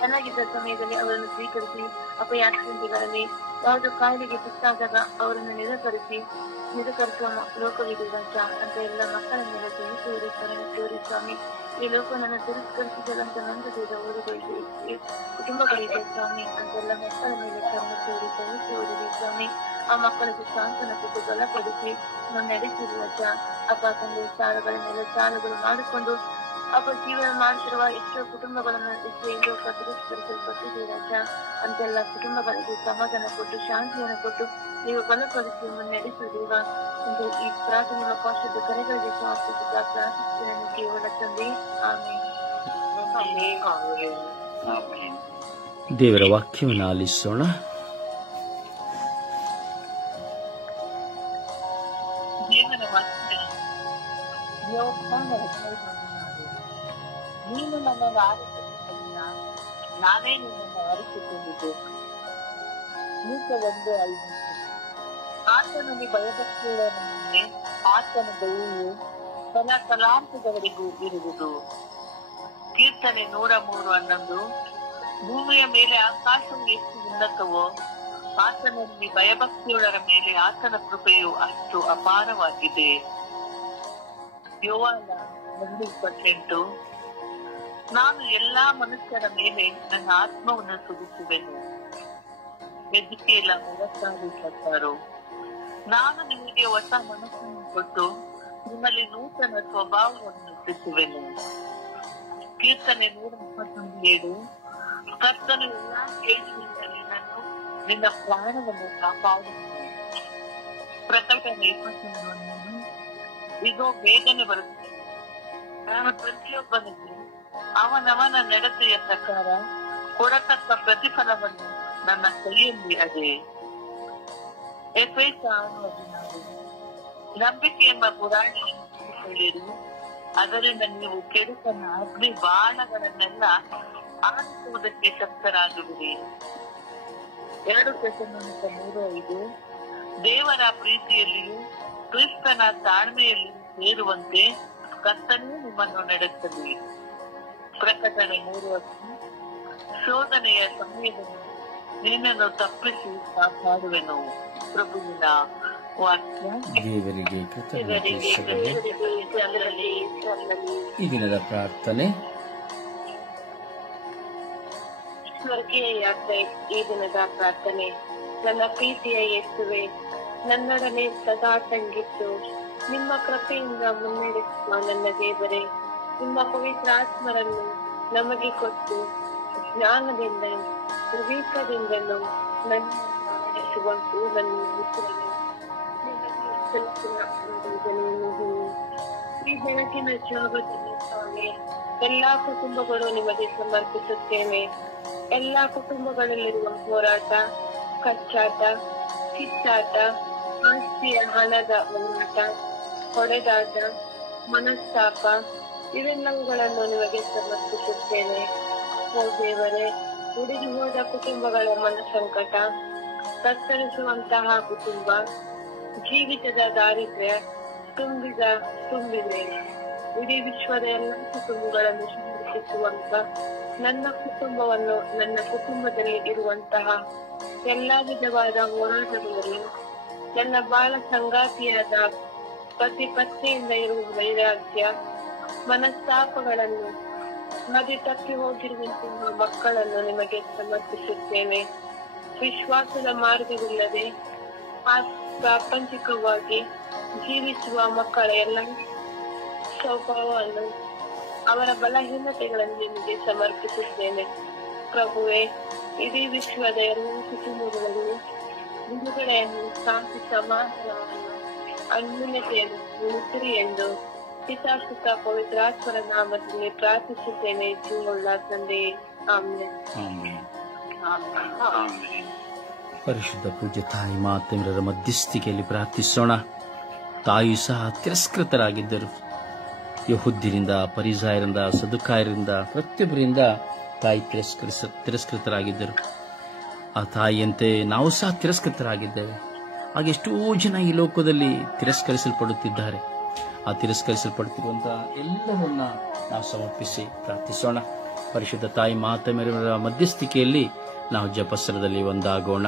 ಚೆನ್ನಾಗಿದ್ದ ಸಮಯದಲ್ಲಿ ಅವರನ್ನು ಸ್ವೀಕರಿಸಿ ಅಪ್ಪ ಆಕ್ಸಿಡೆಂಟ್ಗಳಲ್ಲಿ ಯಾವುದೋ ಕಾಯಿಲೆಗೆ ತುತ್ತಾದಾಗ ಅವರನ್ನು ನಿರಾಕರಿಸುವ ಲೋಕವಿದೆ ರಾಜ. ಅಂತ ಎಲ್ಲ ಮಕ್ಕಳ ಮೇಲೆ ತಿಳಿಸುವುದು ಕರುಣೆ ಸ್ವಾಮಿ. ಈ ಲೋಕವನ್ನು ತಿರಸ್ಕರಿಸಿದಂತ ನೊಂದದ ಊರುಗಳಿಗೆ ಕುಟುಂಬಗಳಿದೆ ಸ್ವಾಮಿ. ಅಂತೆಲ್ಲ ಮಕ್ಕಳ ಮೇಲೆ ಕರುಣೆ ತಿಳಿಸುವುದಿದೆ ಸ್ವಾಮಿ. ಆ ಮಕ್ಕಳಿಗೆ ಸಾಂತ್ವನ ಕೊಟ್ಟು ಬಲಪಡಿಸಿ ಮುನ್ನಡೆಸಿದ ರಾಜ. ಅಪ್ಪ ತಂದೆ ಸಾಲಗಳ ಮೇಲೆ ಸಾಲಗಳು ಮಾಡಿಕೊಂಡು ಅಪ್ಪ ಜೀವನ ಮಾಡುತ್ತಿರುವ ಎಷ್ಟೋ ಕುಟುಂಬಗಳನ್ನು ತಿರಸ್ಕರಿಸಲ್ಪಟ್ಟಿದೆ ರಾಜ. ಅಂತೆಲ್ಲ ಕುಟುಂಬಗಳಿಗೆ ಸಮಾಧಾನ ಕೊಟ್ಟು ಶಾಂತಿಯನ್ನು ಕೊಟ್ಟು ನೀವು ಬಲಪಡಿಸಿ ಮುನ್ನಡೆಸುವುದೇವ. ಈ ಪ್ರಾರ್ಥನೆ ನಿಮ್ಮ ಪರಿಶುದ್ಧ ಕರೆಗಳಿಗೆ ಸಮರ್ಪಿಸುತ್ತಾ ಪ್ರಾರ್ಥಿಸುತ್ತೇನೆ ಕೇವಲ ತಂದೆ. ಆಮೆನ್. ದೇವರ ವಾಕ್ಯವನ್ನು ಆಲಿಸೋಣ. ದೇವರ ವಾಕ್ಯ ನೀನು ನನ್ನನ್ನು ಆರಿಸಿಕೊಂಡಿಲ್ಲ, ನಾನೇ ನಿನ್ನನ್ನು ಆರಿಸಿಕೊಂಡಿದ್ದೆ. ನೀತ 1:5. ಆತನಲ್ಲಿ ಭಯಭಕ್ತಿಯುಳ್ಳ ಮುಂದೆ ಆತನ ದಯೆಯು ತಲಾಂತದವರೆಗೂ ಇರುವುದು. ಕೀರ್ತನೆ 103:11. ಭೂಮಿಯ ಮೇಲೆ ಆಕಾಶವು ಎಷ್ಟು ಉನ್ನತವೋ ಆತನಲ್ಲಿ ಭಯಭಕ್ತಿಯುಳ್ಳರ ಮೇಲೆ ಆತನ ಕೃಪೆಯು ಅಷ್ಟು ಅಪಾರವಾಗಿದೆ. ಯೋವಾನ 1:28. ನಾನು ಎಲ್ಲಾ ಮನುಷ್ಯರ ಮೇಲೆ ನನ್ನ ಆತ್ಮವನ್ನು ಸುರಿಸುವೆನು. ಎಜ್ಕೇಲ 36:26. ನಾನು ನಿಮಗೆ ಹೊಸ ಮನಸ್ಸನ್ನು ಕೊಟ್ಟು ನಿಮ್ಮಲ್ಲಿ ನೂತನ ಸ್ವಭಾವವನ್ನು ಹುಟ್ಟಿಸುವೆನು. ಕೀರ್ತನೆ 131:7. ಕರ್ತನು ಎಲ್ಲಾ ಕೇಳಿನಿಂದಲೇ ನಾನು ನಿನ್ನ ಪ್ರಾಣವನ್ನು ಕಾಪಾಡುವೆನು. ಪ್ರಕಟಣೆ 21:1. ಇದೋ ಬೇಗನೆ ಬರುತ್ತದೆ, ನಾನು ಪ್ರತಿಯೊಬ್ಬನಿಗೆ ಅವನವನ ನಡತೆಯ ಪ್ರಕಾರ ಕೊಡತಕ್ಕ ಪ್ರತಿಫಲವನ್ನು ನನ್ನ ಕೈಯಲ್ಲಿ ಅದೆ. ಎಫೆಸ 6:16. ನಂಬಿಕೆ ಎಂಬ ಪುರಾಣಿಯನ್ನು ಹೇಳಿರಿ, ಅದರಿಂದ ನೀವು ಕೆಡುಕನ ಅಗ್ನಿ ಬಾಣಗಳನ್ನೆಲ್ಲ ಆರಿಸುವುದಕ್ಕೆ ಶಕ್ತರಾಗುವಿರಿ. 2 ಥೆಸಲೋನಿಕ 3:5. ದೇವರ ಪ್ರೀತಿಯಲ್ಲಿಯೂ ಕ್ರಿಸ್ತನ ತಾಳ್ಮೆಯಲ್ಲಿ ಸೇರುವಂತೆ ಕರ್ತನೇ ನಿಮ್ಮನ್ನು ನಡೆಸಲಿ. ಪ್ರಕಟಣೆ 3:10. ಶೋಧನೆಯ ಸಮಯದಲ್ಲಿ ನಿನ್ನನ್ನು ತಪ್ಪಿಸಿ ಕಾಪಾಡುವೆನು. ಪ್ರಭುವಿನ ವಾಕ್ಯ. ದೇವರಿಗೆ ಈ ದಿನದ ಪ್ರಾರ್ಥನೆ. ಸ್ವರ್ಗೀಯ ಯಾತ್ರೆ. ಈ ದಿನದ ಪ್ರಾರ್ಥನೆ. ನನ್ನ ಪ್ರೀತಿಯ ಯೇಸುವೆ, ನನ್ನೊಡನೆ ಸದಾ ತಂಗಿತ್ತು ನಿಮ್ಮ ಕೃಪೆಯಿಂದ ಮುನ್ನಡೆಸುವ ನನ್ನ ದೇವರೇ, ನಿಮ್ಮ ಪವಿತ್ರ ಆತ್ಮರನ್ನು ನಮಗೆ ಕೊಟ್ಟು ಜ್ಞಾನದಿಂದ ವಿವೇಕದಿಂದಲೂ ನನ್ನ ನಡೆಸುವ ಹೂವನ್ನು ಈ ಬೆಳಕಿನ ಜಾಗದಲ್ಲಿ ಸ್ವಾಮಿ ಎಲ್ಲಾ ಕುಟುಂಬಗಳು ನಿಮಗೆ ಸಮರ್ಪಿಸುತ್ತೇವೆ. ಎಲ್ಲಾ ಕುಟುಂಬಗಳಲ್ಲಿರುವ ಹೋರಾಟ, ಕಚ್ಚಾಟ, ಕಿತ್ತಾಟ, ಆಸ್ತಿಯ ಹಣದ ಹೋರಾಟ, ಹೊಡೆದಾಟ, ಮನಸ್ತಾಪ ಇವೆಲ್ಲವುಗಳನ್ನು ನಿಮಗೆ ಸಮರ್ಪಿಸುತ್ತೇನೆ. ಓ ದೇವರೇ, ಉಡಿದು ಹೋದ ಕುಟುಂಬಗಳ ಮನಸಂಕಟ, ತತ್ತರಿಸುವಂತಹ ಕುಟುಂಬ, ಜೀವಿತದ ದಾರಿದ್ರ್ಯ ತುಂಬಿದೆ. ಇಡೀ ವಿಶ್ವದ ಎಲ್ಲ ಕುಟುಂಬಗಳನ್ನು ಸಮರ್ಥಿಸುವಂತ ನನ್ನ ಕುಟುಂಬವನ್ನು, ನನ್ನ ಕುಟುಂಬದಲ್ಲಿ ಇರುವಂತಹ ಎಲ್ಲಾ ವಿಧವಾದ ಹೋರಾಟಗಳಲ್ಲಿ ನನ್ನ ಬಾಳ ಸಂಗಾತಿಯಾದ ಪತಿ ಪತ್ನಿಯಿಂದ ಇರುವ ವೈರಾಗ್ಯ, ಮನಸ್ತಾಪಗಳನ್ನು, ನದಿ ತಪ್ಪಿ ಹೋಗಿರುವಂತಹ ಮಕ್ಕಳನ್ನು ನಿಮಗೆ ಸಮರ್ಪಿಸುತ್ತೇನೆ. ವಿಶ್ವಾಸದ ಮಾರ್ಗವಿಲ್ಲದೆ ಪ್ರಾಪಂಚಿಕವಾಗಿ ಜೀವಿಸುವ ಮಕ್ಕಳ ಎಲ್ಲ ಸ್ವಭಾವವನ್ನು, ಅವರ ಬಲಹೀನತೆಗಳನ್ನು ನಿಮಗೆ ಸಮರ್ಪಿಸುತ್ತೇನೆ. ಪ್ರಭುವೆ, ಇಡೀ ವಿಶ್ವದ ಎಲ್ಲ ಕುಟುಂಬಗಳಲ್ಲಿ ಬಿಡುಗಡೆಯನ್ನು, ಶಾಂತಿ, ಸಮಾಧಾನವನ್ನು, ಅನ್ಯೂನ್ಯತೆಯನ್ನು ಉಳಿಸಿರಿ ಎಂದು ಪಿತಾಸುತ ಪವಿತ್ರಾತ್ಮರ ನಾಮದಲ್ಲಿ ಪ್ರಾರ್ಥಿಸುತ್ತೇನೆ. ಜೀವವುಳ್ಳ ತಂದೆಯೇ, ಆಮೆನ್. ಪರಿಶುದ್ಧ ಪೂಜ್ಯ ತಾಯಿ ಮಾತೆಯರ ಮಧ್ಯಸ್ಥಿಕೆಯಲ್ಲಿ ಪ್ರಾರ್ಥಿಸೋಣ. ತಾಯಿಯು ಸಹ ತಿರಸ್ಕೃತರಾಗಿದ್ದರು. ಯಹೂದ್ಯರಿಂದ, ಪರಿಸಾಯರಿಂದ, ಸದುಕಾಯರಿಂದ, ಪ್ರತಿಯೊಬ್ಬರಿಂದ ತಾಯಿ ತಿರಸ್ಕೃತರಾಗಿದ್ದರು. ಆ ತಾಯಿಯಂತೆ ನಾವು ಸಹ ತಿರಸ್ಕೃತರಾಗಿದ್ದೇವೆ. ಹಾಗೆಷ್ಟೋ ಜನ ಈ ಲೋಕದಲ್ಲಿ ತಿರಸ್ಕರಿಸಲ್ಪಡುತ್ತಿದ್ದಾರೆ. ಆ ತಿರಸ್ಕರಿಸಲ್ಪಡುತ್ತಿರುವಂತಹ ಎಲ್ಲವನ್ನ ನಾವು ಸಮರ್ಪಿಸಿ ಪ್ರಾರ್ಥಿಸೋಣ. ಪರಿಶುದ್ಧ ತಾಯಿ ಮಾತೆಯರ ಮಧ್ಯಸ್ಥಿಕೆಯಲ್ಲಿ ನಾವು ಜಪಸ್ತ್ರದಲ್ಲಿ ಒಂದಾಗೋಣ.